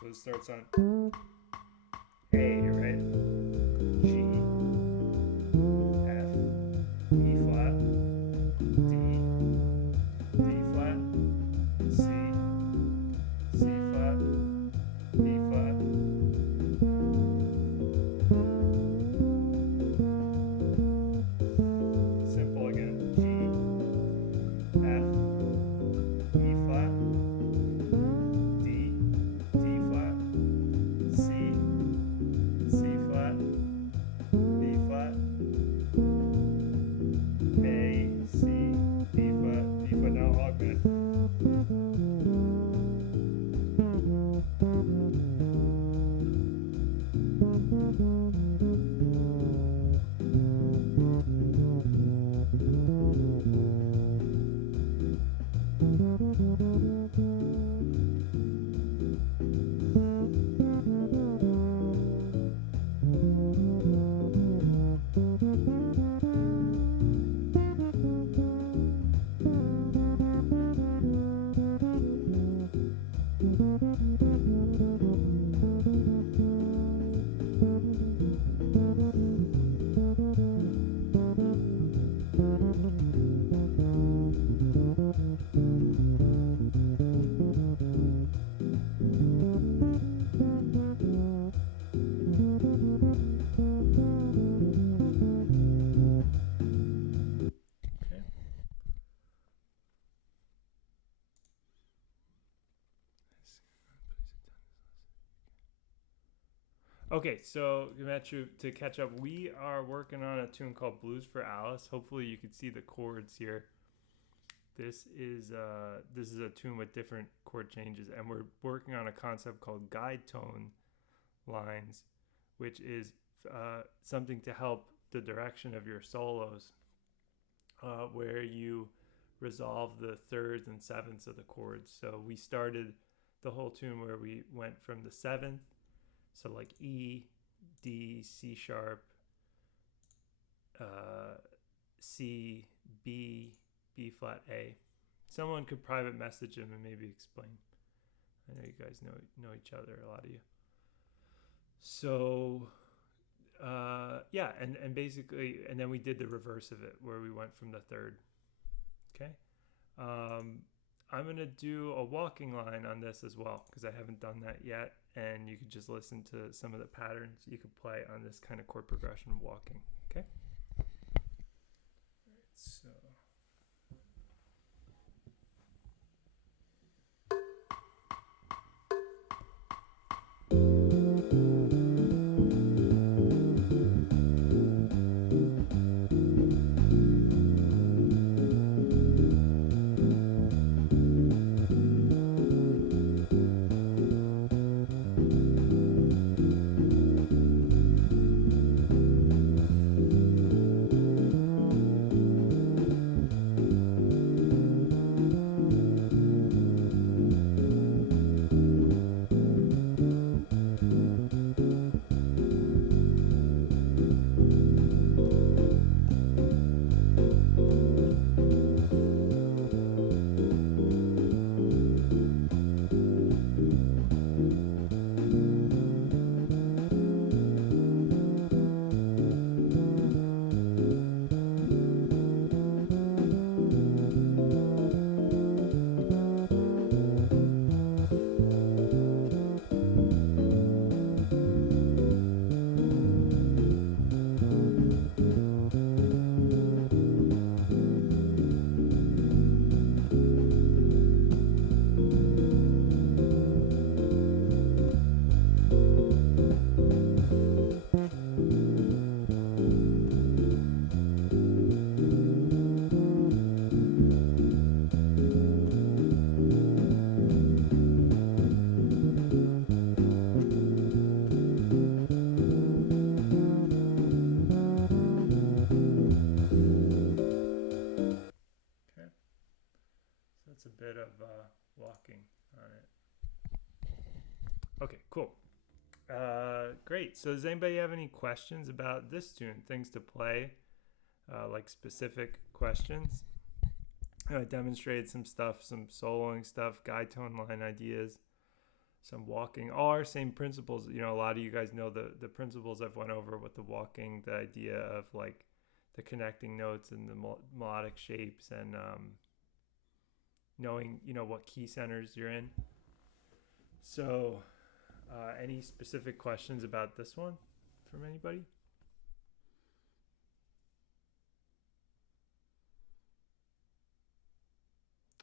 So it starts on A, right? G, F, E flat, D, D flat, C, C flat, B flat. Simple again. G, F, E flat, D, D flat, C, C flat, B flat, A, C, B flat, B flat. Now augment. Okay, so Metru, to catch up, we are working on a tune called Blues for Alice. Hopefully you can see the chords here. This is a tune with different chord changes, and we're working on a concept called guide tone lines, which is something to help the direction of your solos, where you resolve the thirds and sevenths of the chords. So we started the whole tune where we went from the seventh, so like E, D, C sharp, C, B, B flat, A. Someone could private message him and maybe explain. I know you guys know each other, a lot of you. So yeah, and basically, and then we did the reverse of it where we went from the third. Okay. I'm going to do a walking line on this as well because I haven't done that yet, and you could just listen to some of the patterns you could play on this kind of chord progression of walking. Okay. All right, so bit of walking on it. Okay, cool. Great. So does anybody have any questions about this tune? Things to play, like specific questions? I demonstrated some stuff, some soloing stuff, guide tone line ideas, some walking, all our same principles. You know, a lot of you guys know the principles I've went over with the walking, the idea of like the connecting notes and the melodic shapes, and knowing, you know, what key centers you're in. So any specific questions about this one from anybody?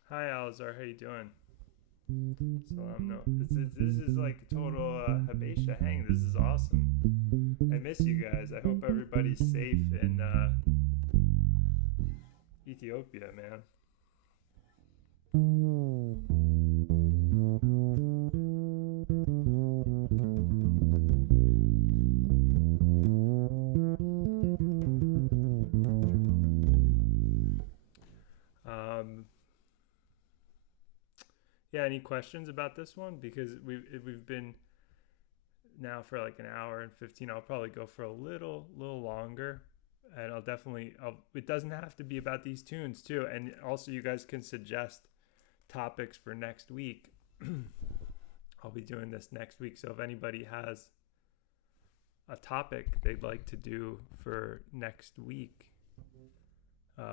Hi Alazar, how you doing? Salam, no. This is like total Habesha hang. This is awesome. I miss you guys. I hope everybody's safe in Ethiopia, man. Yeah, any questions about this one? Because we've been now for like an hour and 15. I'll probably go for a little longer, and it doesn't have to be about these tunes too. And also, you guys can suggest topics for next week. I'll be doing this next week, so if anybody has a topic they'd like to do for next week,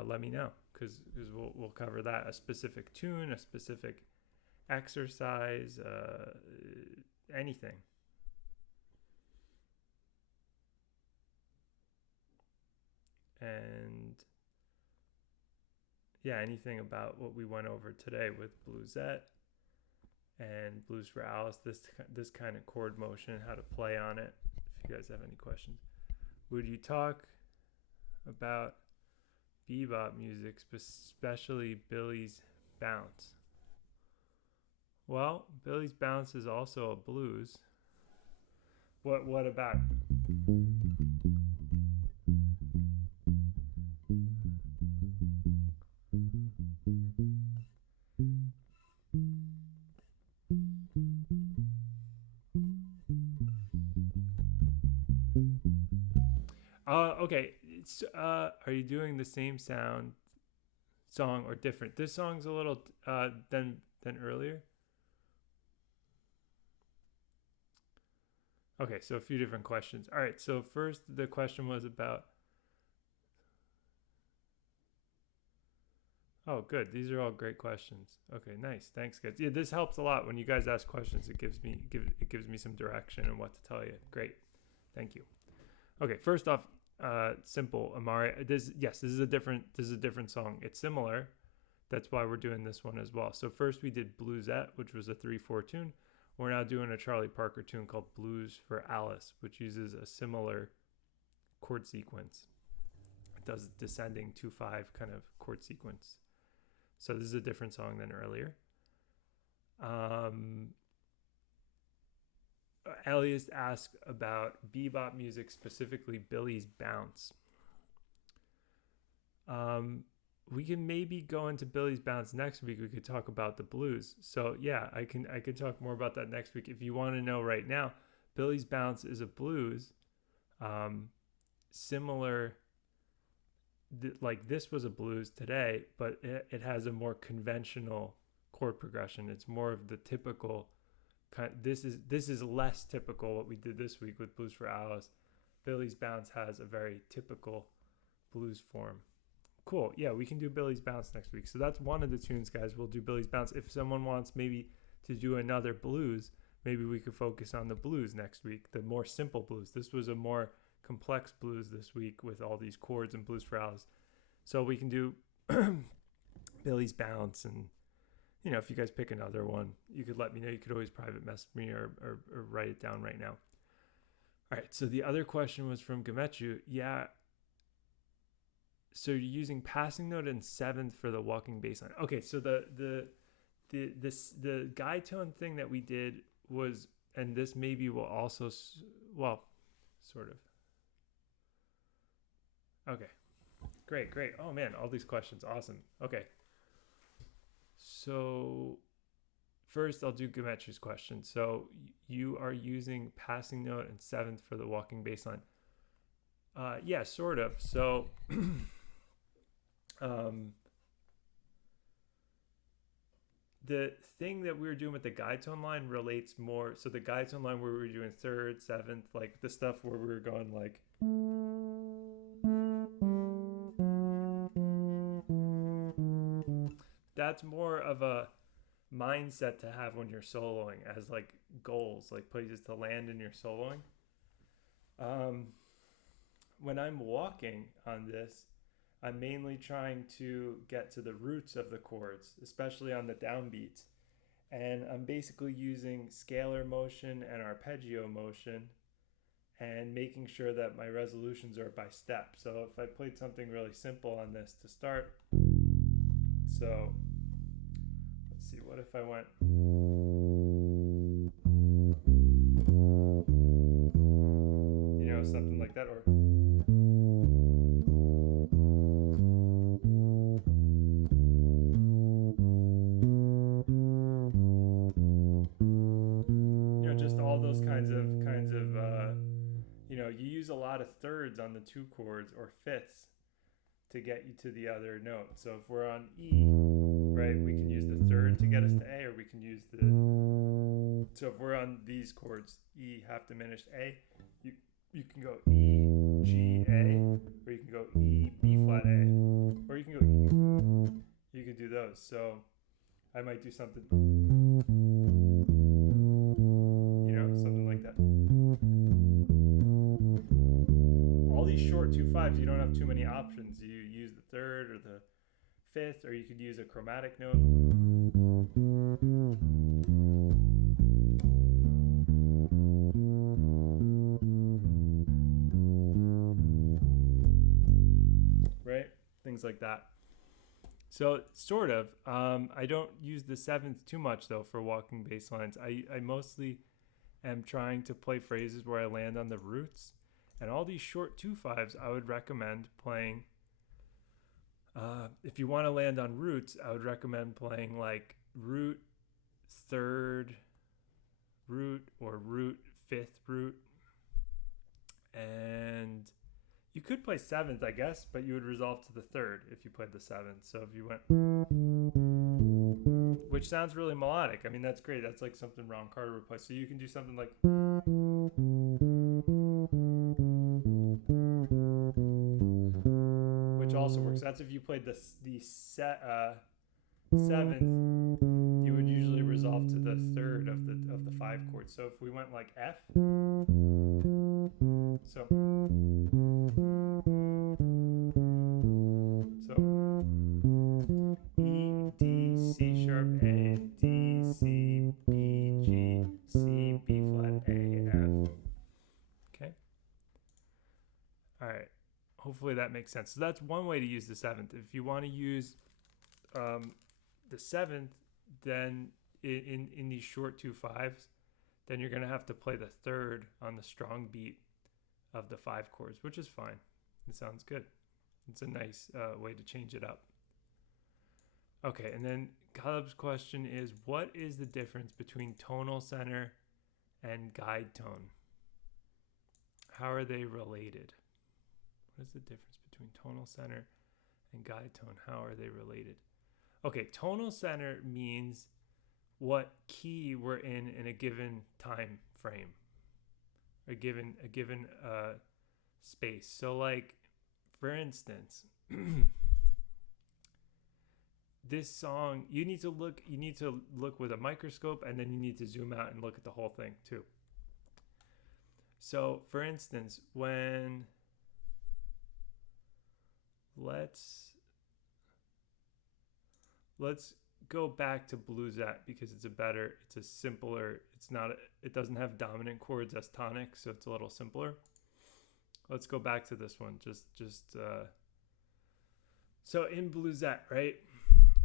let me know, because we'll cover that. A specific tune, a specific exercise, anything. And yeah, anything about what we went over today with Bluesette and Blues for Alice, this kind of chord motion, how to play on it. If you guys have any questions, would you talk about bebop music, especially Billy's bounce? Well, Billy's bounce is also a blues. What about? Okay. Are you doing the same song or different? This song's a little than earlier. Okay, so a few different questions. All right, so first the question was about... Oh, good. These are all great questions. Okay, nice. Thanks, guys. Yeah, this helps a lot when you guys ask questions. It gives me some direction on what to tell you. Great. Thank you. Okay, first off, simple, Amari. This is a different song. It's similar. That's why we're doing this one as well. So first we did Bluesette, which was a 3/4 tune. We're now doing a Charlie Parker tune called Blues for Alice, which uses a similar chord sequence. It does descending 2/5 kind of chord sequence. So this is a different song than earlier. Elias asked about bebop music, specifically Billy's bounce. We can maybe go into Billy's bounce next week. We could talk about the blues. So yeah, I could talk more about that next week. If you want to know right now, Billy's bounce is a blues, similar. Like this was a blues today, but it has a more conventional chord progression. It's more of the typical kind. This is less typical what we did this week with Blues for Alice. Billy's bounce has a very typical blues form. Cool. Yeah, we can do Billy's bounce next week. So that's one of the tunes, guys. We'll do Billy's bounce. If someone wants maybe to do another blues, maybe we could focus on the blues next week, the more simple blues. This was a more complex blues this week with all these chords and Blues for Alice. So we can do Billy's bounce, and you know, if you guys pick another one, you could let me know. You could always private message me or write it down right now. All right, so the other question was from Gamechu. Yeah, so you're using passing note and seventh for the walking bass line. Okay, so the guide tone thing that we did was, and this maybe will also, well, sort of. Okay, great. Oh man, all these questions, awesome. Okay, So first I'll do Geometri's question. So you are using passing note and seventh for the walking bass line. Yeah, sort of. So the thing that we were doing with the guide tone line relates more. So the guide tone line where we were doing third, seventh, like the stuff where we were going like that's more of a mindset to have when you're soloing as like goals, like places to land in your soloing. When I'm walking on this, I'm mainly trying to get to the roots of the chords, especially on the downbeats. And I'm basically using scalar motion and arpeggio motion and making sure that my resolutions are by step. So if I played something really simple on this to start, so let's see, what if I went, something like that, or just all those kinds of you use a lot of thirds on the two chords or fifths to get you to the other note. So if we're on E, right, we can use the third to get us to A, or we can use so if we're on these chords, E half diminished A, you can go E, G, A, or you can go E, B flat A, or you can go E. You can do those. So I might do something, something like that. All these short 2/5s, you don't have too many options. You use the third or the fifth, or you could use a chromatic note. Right? Things like that. So sort of. I don't use the seventh too much though for walking bass lines. I mostly am trying to play phrases where I land on the roots. And all these short 2/5s, I would recommend playing. If you want to land on roots, I would recommend playing like root, third, root, or root, fifth, root. And you could play seventh, I guess, but you would resolve to the third if you played the seventh. So if you went, which sounds really melodic. I mean, that's great. That's like something Ron Carter would play. So you can do something like, which also works. That's if you played the seventh, you would usually resolve to the third of the 5 chords. So if we went like F, so E, D, C sharp, A, D, C, B, G, C, B flat, A, F. Okay. All right. Hopefully that makes sense. So that's one way to use the seventh. If you want to use the seventh, then in these short 2/5s, then you're going to have to play the third on the strong beat of the 5 chords, which is fine. It sounds good. It's a nice way to change it up. Okay, and then Caleb's question is, what is the difference between tonal center and guide tone? How are they related? What is the difference between tonal center and guide tone? How are they related? Okay, tonal center means what key we're in a given time frame, a given space. So like, for instance, this song, you need to look with a microscope, and then you need to zoom out and look at the whole thing too. So for instance, when let's go back to Bluesette, because it doesn't have dominant chords as tonic, so it's a little simpler. Let's go back to this one. So in Bluesette, right?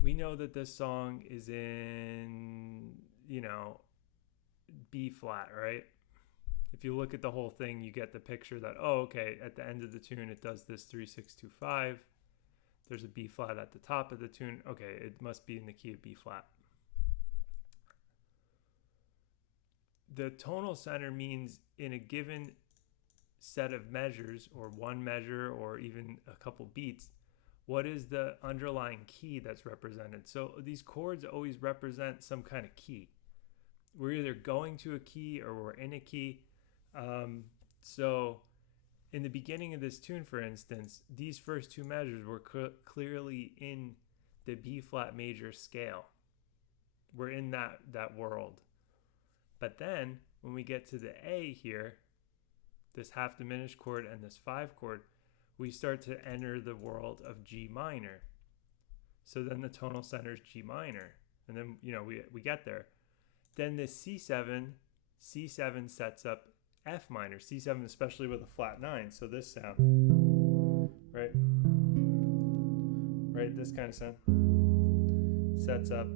We know that this song is in, B flat, right? If you look at the whole thing, you get the picture that, oh, okay, at the end of the tune, it does this 3-6-2-5. There's a B flat at the top of the tune. Okay, it must be in the key of B flat. The tonal center means in a given set of measures, or one measure, or even a couple beats, what is the underlying key that's represented? So these chords always represent some kind of key. We're either going to a key or we're in a key. So in the beginning of this tune, for instance, these first two measures were clearly in the B flat major scale. We're in that world. But then when we get to the A here, this half diminished chord and this 5 chord, we start to enter the world of G minor. So then the tonal center is G minor. And then, we get there. Then this C7 sets up F minor. C7 especially with a flat 9. So this sound, right? Right, this kind of sound sets up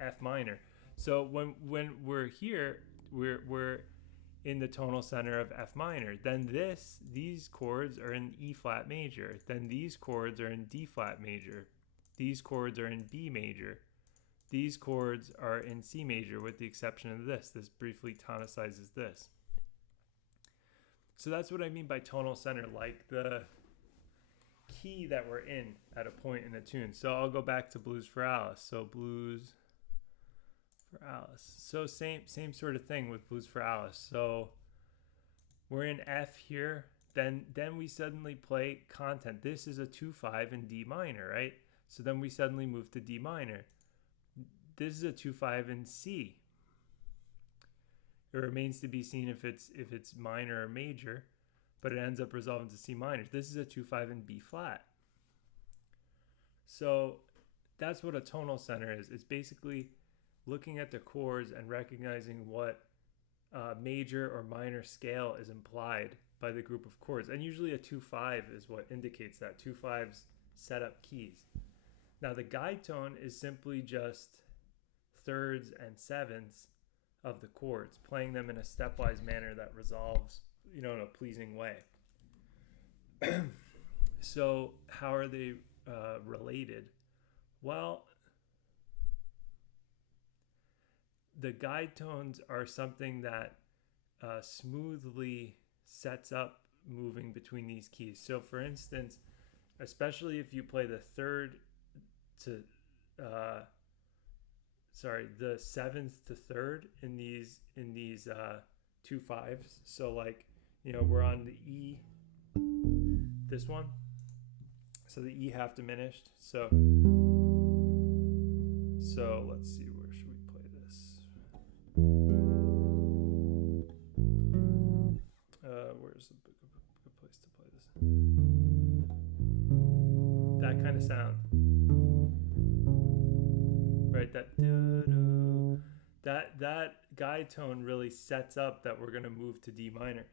F minor. So when we're here, we're in the tonal center of F minor. Then these chords are in E flat major. Then these chords are in D flat major. These chords are in B major. These chords are in C major, with the exception of this. This briefly tonicizes this. So that's what I mean by tonal center, like the key that we're in at a point in the tune. So I'll go back to Blues for Alice. So Blues for Alice. So same sort of thing with Blues for Alice. So we're in F here. Then we suddenly play content. This is a 2-5 in D minor, right? So then we suddenly move to D minor. This is a 2-5 in C. It remains to be seen if it's minor or major, but it ends up resolving to C minor. This is a 2-5 in B flat. So that's what a tonal center is. It's basically looking at the chords and recognizing what major or minor scale is implied by the group of chords. And usually a 2-5 is what indicates that. 2-5s set up keys. Now the guide tone is simply just thirds and sevenths of the chords, playing them in a stepwise manner that resolves, in a pleasing way. So how are they related? Well, the guide tones are something that smoothly sets up moving between these keys. So for instance, especially if you play the seventh to third in these 2-5s. So like, we're on the E, this one. So the E half diminished. So let's see, where should we play this? Where's the good place to play this? That kind of sound. Right, that guide tone really sets up that we're going to move to D minor.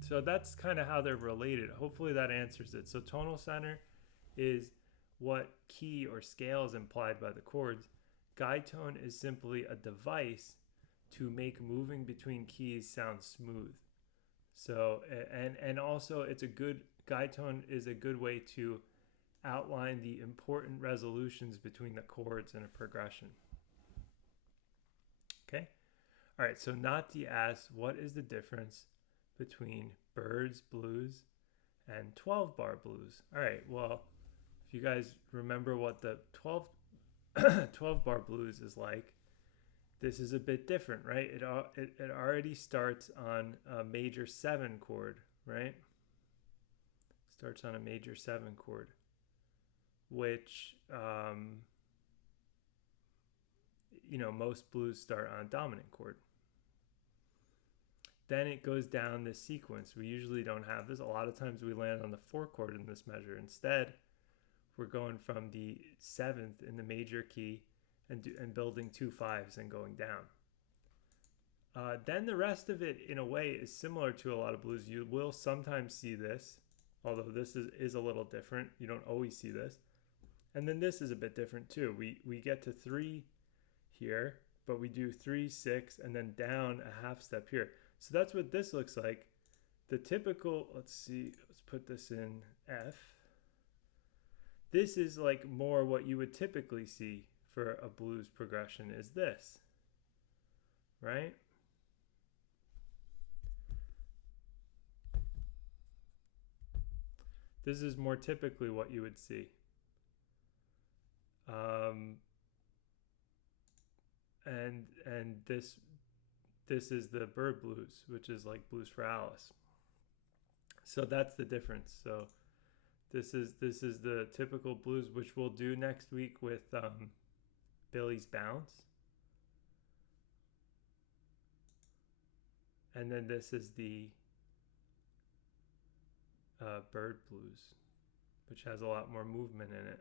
So that's kind of how they're related. Hopefully that answers it. So tonal center is what key or scale is implied by the chords. Guide tone is simply a device to make moving between keys sound smooth. So, and also it's a good, guide tone is a good way to outline the important resolutions between the chords in a progression. Okay? All right, so Nati asks, what is the difference between Bird's blues and 12-bar blues? All right, well, if you guys remember what the 12-bar blues is like, this is a bit different, right? It already starts on a major 7 chord, right? Starts on a major 7 chord, which, most blues start on a dominant chord. Then it goes down this sequence. We usually don't have this. A lot of times we land on the 4 chord in this measure. Instead, we're going from the 7th in the major key and building 2-5s and going down. Then the rest of it, in a way, is similar to a lot of blues. You will sometimes see this, although this is a little different. You don't always see this. And then this is a bit different too. We get to 3 here, but we do 3, 6, and then down a half step here. So that's what this looks like. The typical, let's see, let's put this in F. This is like more what you would typically see for a blues progression is this, right? This is more typically what you would see. And this is the Bird Blues, which is like Blues for Alice. So that's the difference. So this is the typical blues, which we'll do next week with Billy's Bounce. And then this is the Bird Blues, which has a lot more movement in it.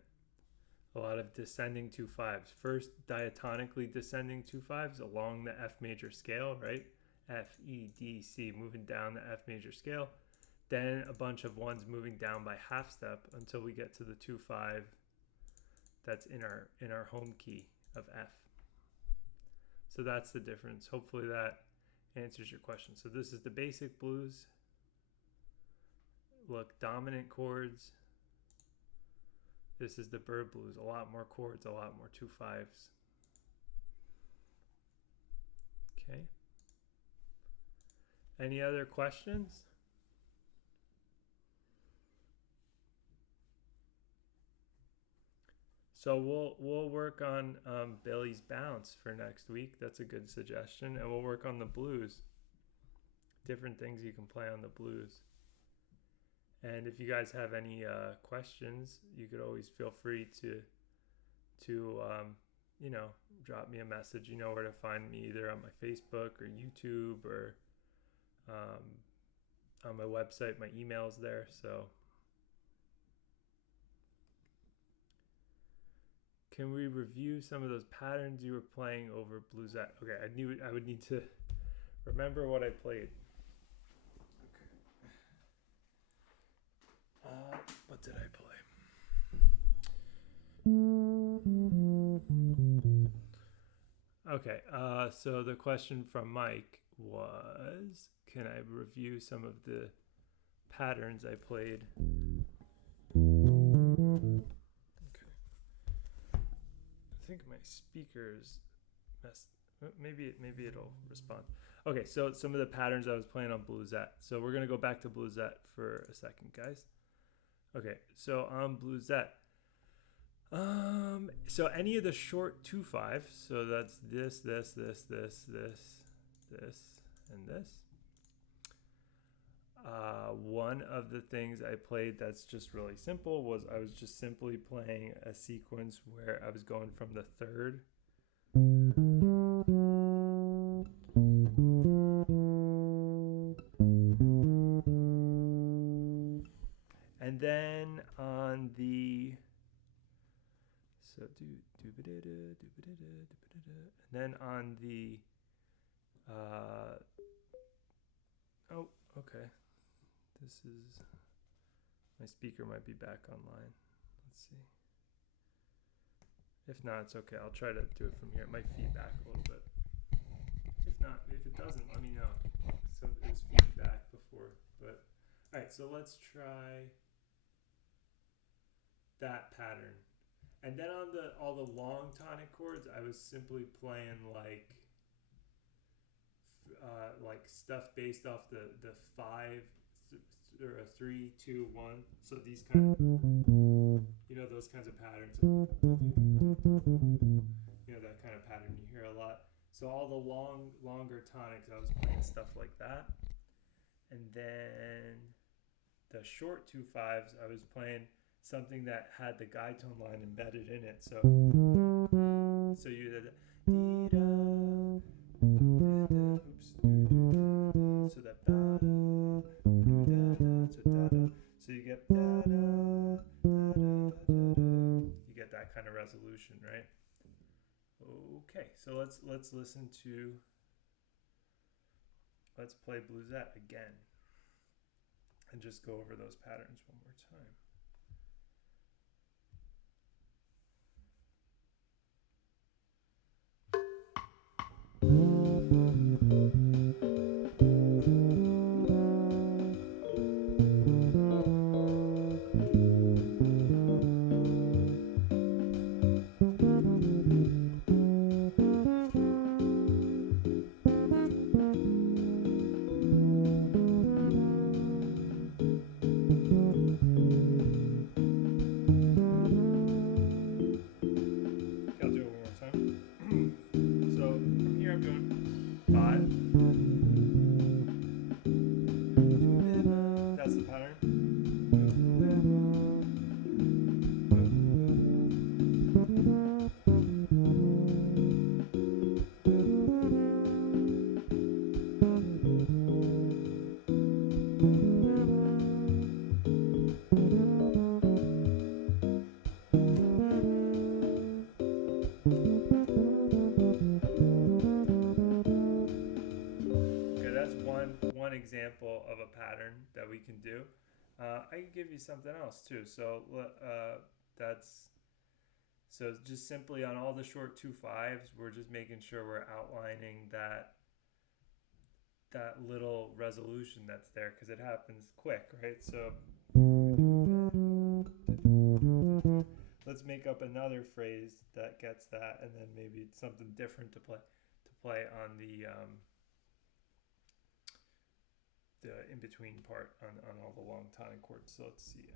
A lot of descending 2/5s. First, diatonically descending 2/5s along the F major scale, right? F, E, D, C, moving down the F major scale. Then a bunch of ones moving down by half step until we get to the 2/5 that's in our home key of F. So that's the difference. Hopefully that answers your question. So this is the basic blues. Look, dominant chords. This is the Bird Blues. A lot more chords, a lot more 2/5s. Okay. Any other questions? So we'll work on Billy's Bounce for next week. That's a good suggestion. And we'll work on the blues. Different things you can play on the blues. And if you guys have any questions, you could always feel free to drop me a message. You know where to find me, either on my Facebook or YouTube or on my website. My email's there. So can we review some of those patterns you were playing over Bluesette? Okay, I knew I would need to remember what I played. What did I play? Okay, so the question from Mike was, can I review some of the patterns I played? Okay. I think my speaker's messed. Maybe it'll respond. Okay, so some of the patterns I was playing on Bluesette. So we're going to go back to Bluesette for a second, guys. Okay, so on Bluesette, so any of the short 2/5, so that's this, and this. One of the things I played that's just really simple was I was just simply playing a sequence where I was going from the third and then on the and then on the okay, this is my speaker might be back online. Let's see. If not, it's okay. I'll try to do it from here. It might feedback a little bit. If it doesn't, let me know. So it was feedback before, but all right. So let's try that pattern. And then on all the long tonic chords, I was simply playing like stuff based off the 5 or a 3, 2, 1. So these kind of, those kinds of patterns. That kind of pattern you hear a lot. So all the longer tonics, I was playing stuff like that. And then the short 2/5s, I was playing something that had the guide tone line embedded in it. So you did that. So that so you get you get that kind of resolution, right? Okay, so let's listen to let's play Bluesette again and just go over those patterns one more time. one example of a pattern that we can do. I can give you something else too. So that's so just simply on all the short 2/5s, we're just making sure we're outlining that little resolution that's there because it happens quick, right? So let's make up another phrase that gets that, and then maybe it's something different to play on the in between part on all the long tonic chords. So let's see.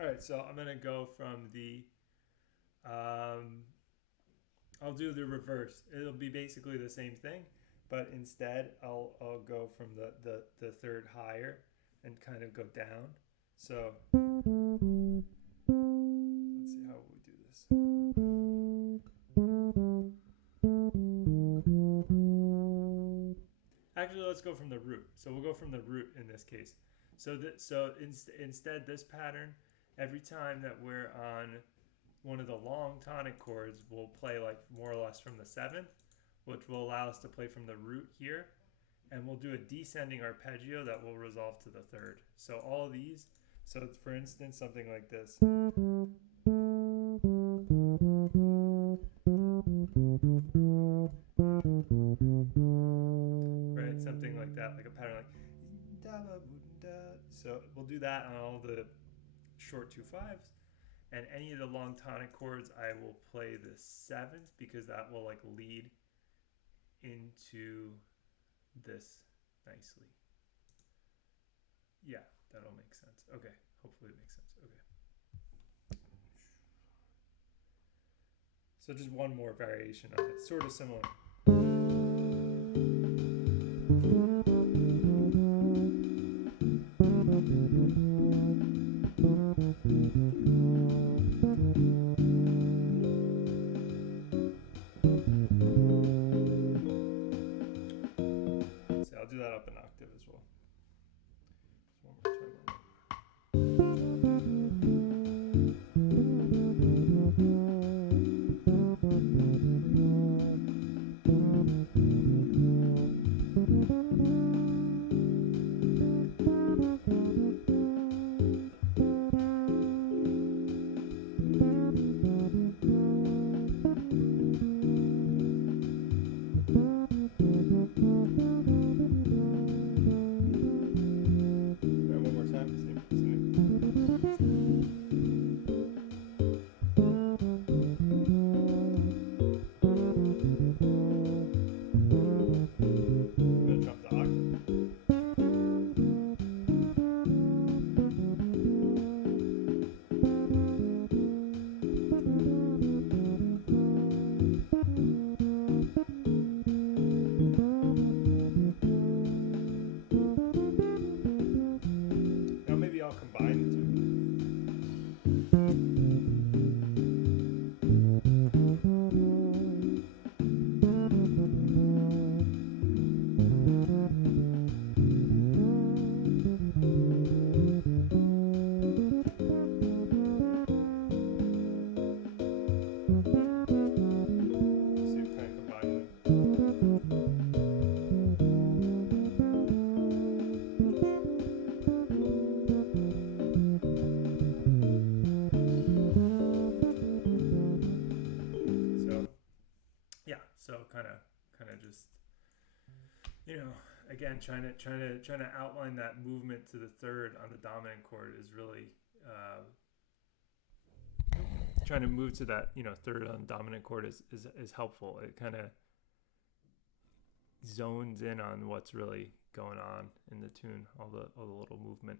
All right, so I'm gonna go from the I'll do the reverse. It'll be basically the same thing, but instead I'll go from the third higher and kind of go down. So let's see how we do this. Actually, let's go from the root. So we'll go from the root in this case. So instead, this pattern, every time that we're on one of the long tonic chords, we'll play like more or less from the 7th, which will allow us to play from the root here. And we'll do a descending arpeggio that will resolve to the 3rd. So all of these, so for instance, something like this. Right, something like that, like a pattern like. So we'll do that on all the short 2/5s. And any of the long tonic chords, I will play the 7th because that will like lead into this nicely. Yeah, that'll make sense. Okay, hopefully it makes sense. Okay. So just one more variation of it, sort of similar. So I'll do that up an octave as well. Just one more time. kind of just, again, trying to outline that movement to the 3rd on the dominant chord is really trying to move to that 3rd on dominant chord is helpful. It kind of zones in on what's really going on in the tune, all the little movement.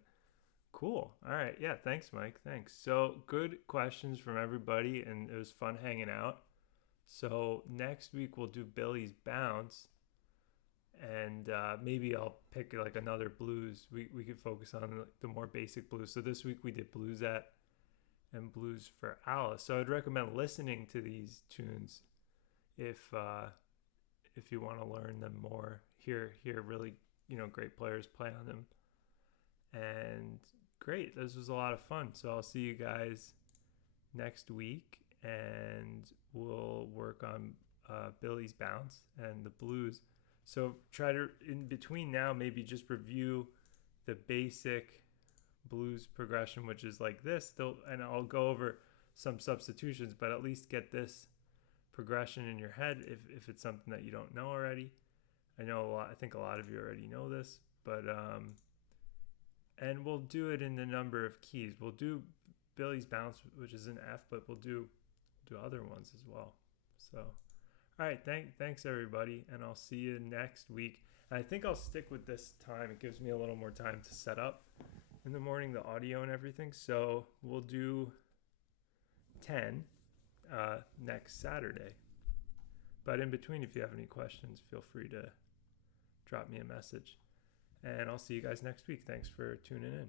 Cool. All right. Yeah. Thanks, Mike. Thanks. So good questions from everybody, and it was fun hanging out. So next week we'll do Billy's Bounce, and maybe I'll pick like another blues. We could focus on the more basic blues. So this week we did Bluesette and Blues for Alice. So I'd recommend listening to these tunes if you want to learn them more. Hear really great players play on them. And great, this was a lot of fun. So I'll see you guys next week, and we'll work on Billy's bounce and the blues. So try to, in between now, maybe just review the basic blues progression, which is like this. And I'll go over some substitutions, but at least get this progression in your head if it's something that you don't know already. I think a lot of you already know this, but and we'll do it in the number of keys. We'll do Billy's bounce, which is an F, but we'll do other ones as well. So, all right, thanks everybody, and I'll see you next week. And I think I'll stick with this time. It gives me a little more time to set up in the morning, the audio and everything. So we'll do 10 next Saturday. But in between, if you have any questions, feel free to drop me a message. And I'll see you guys next week. Thanks for tuning in.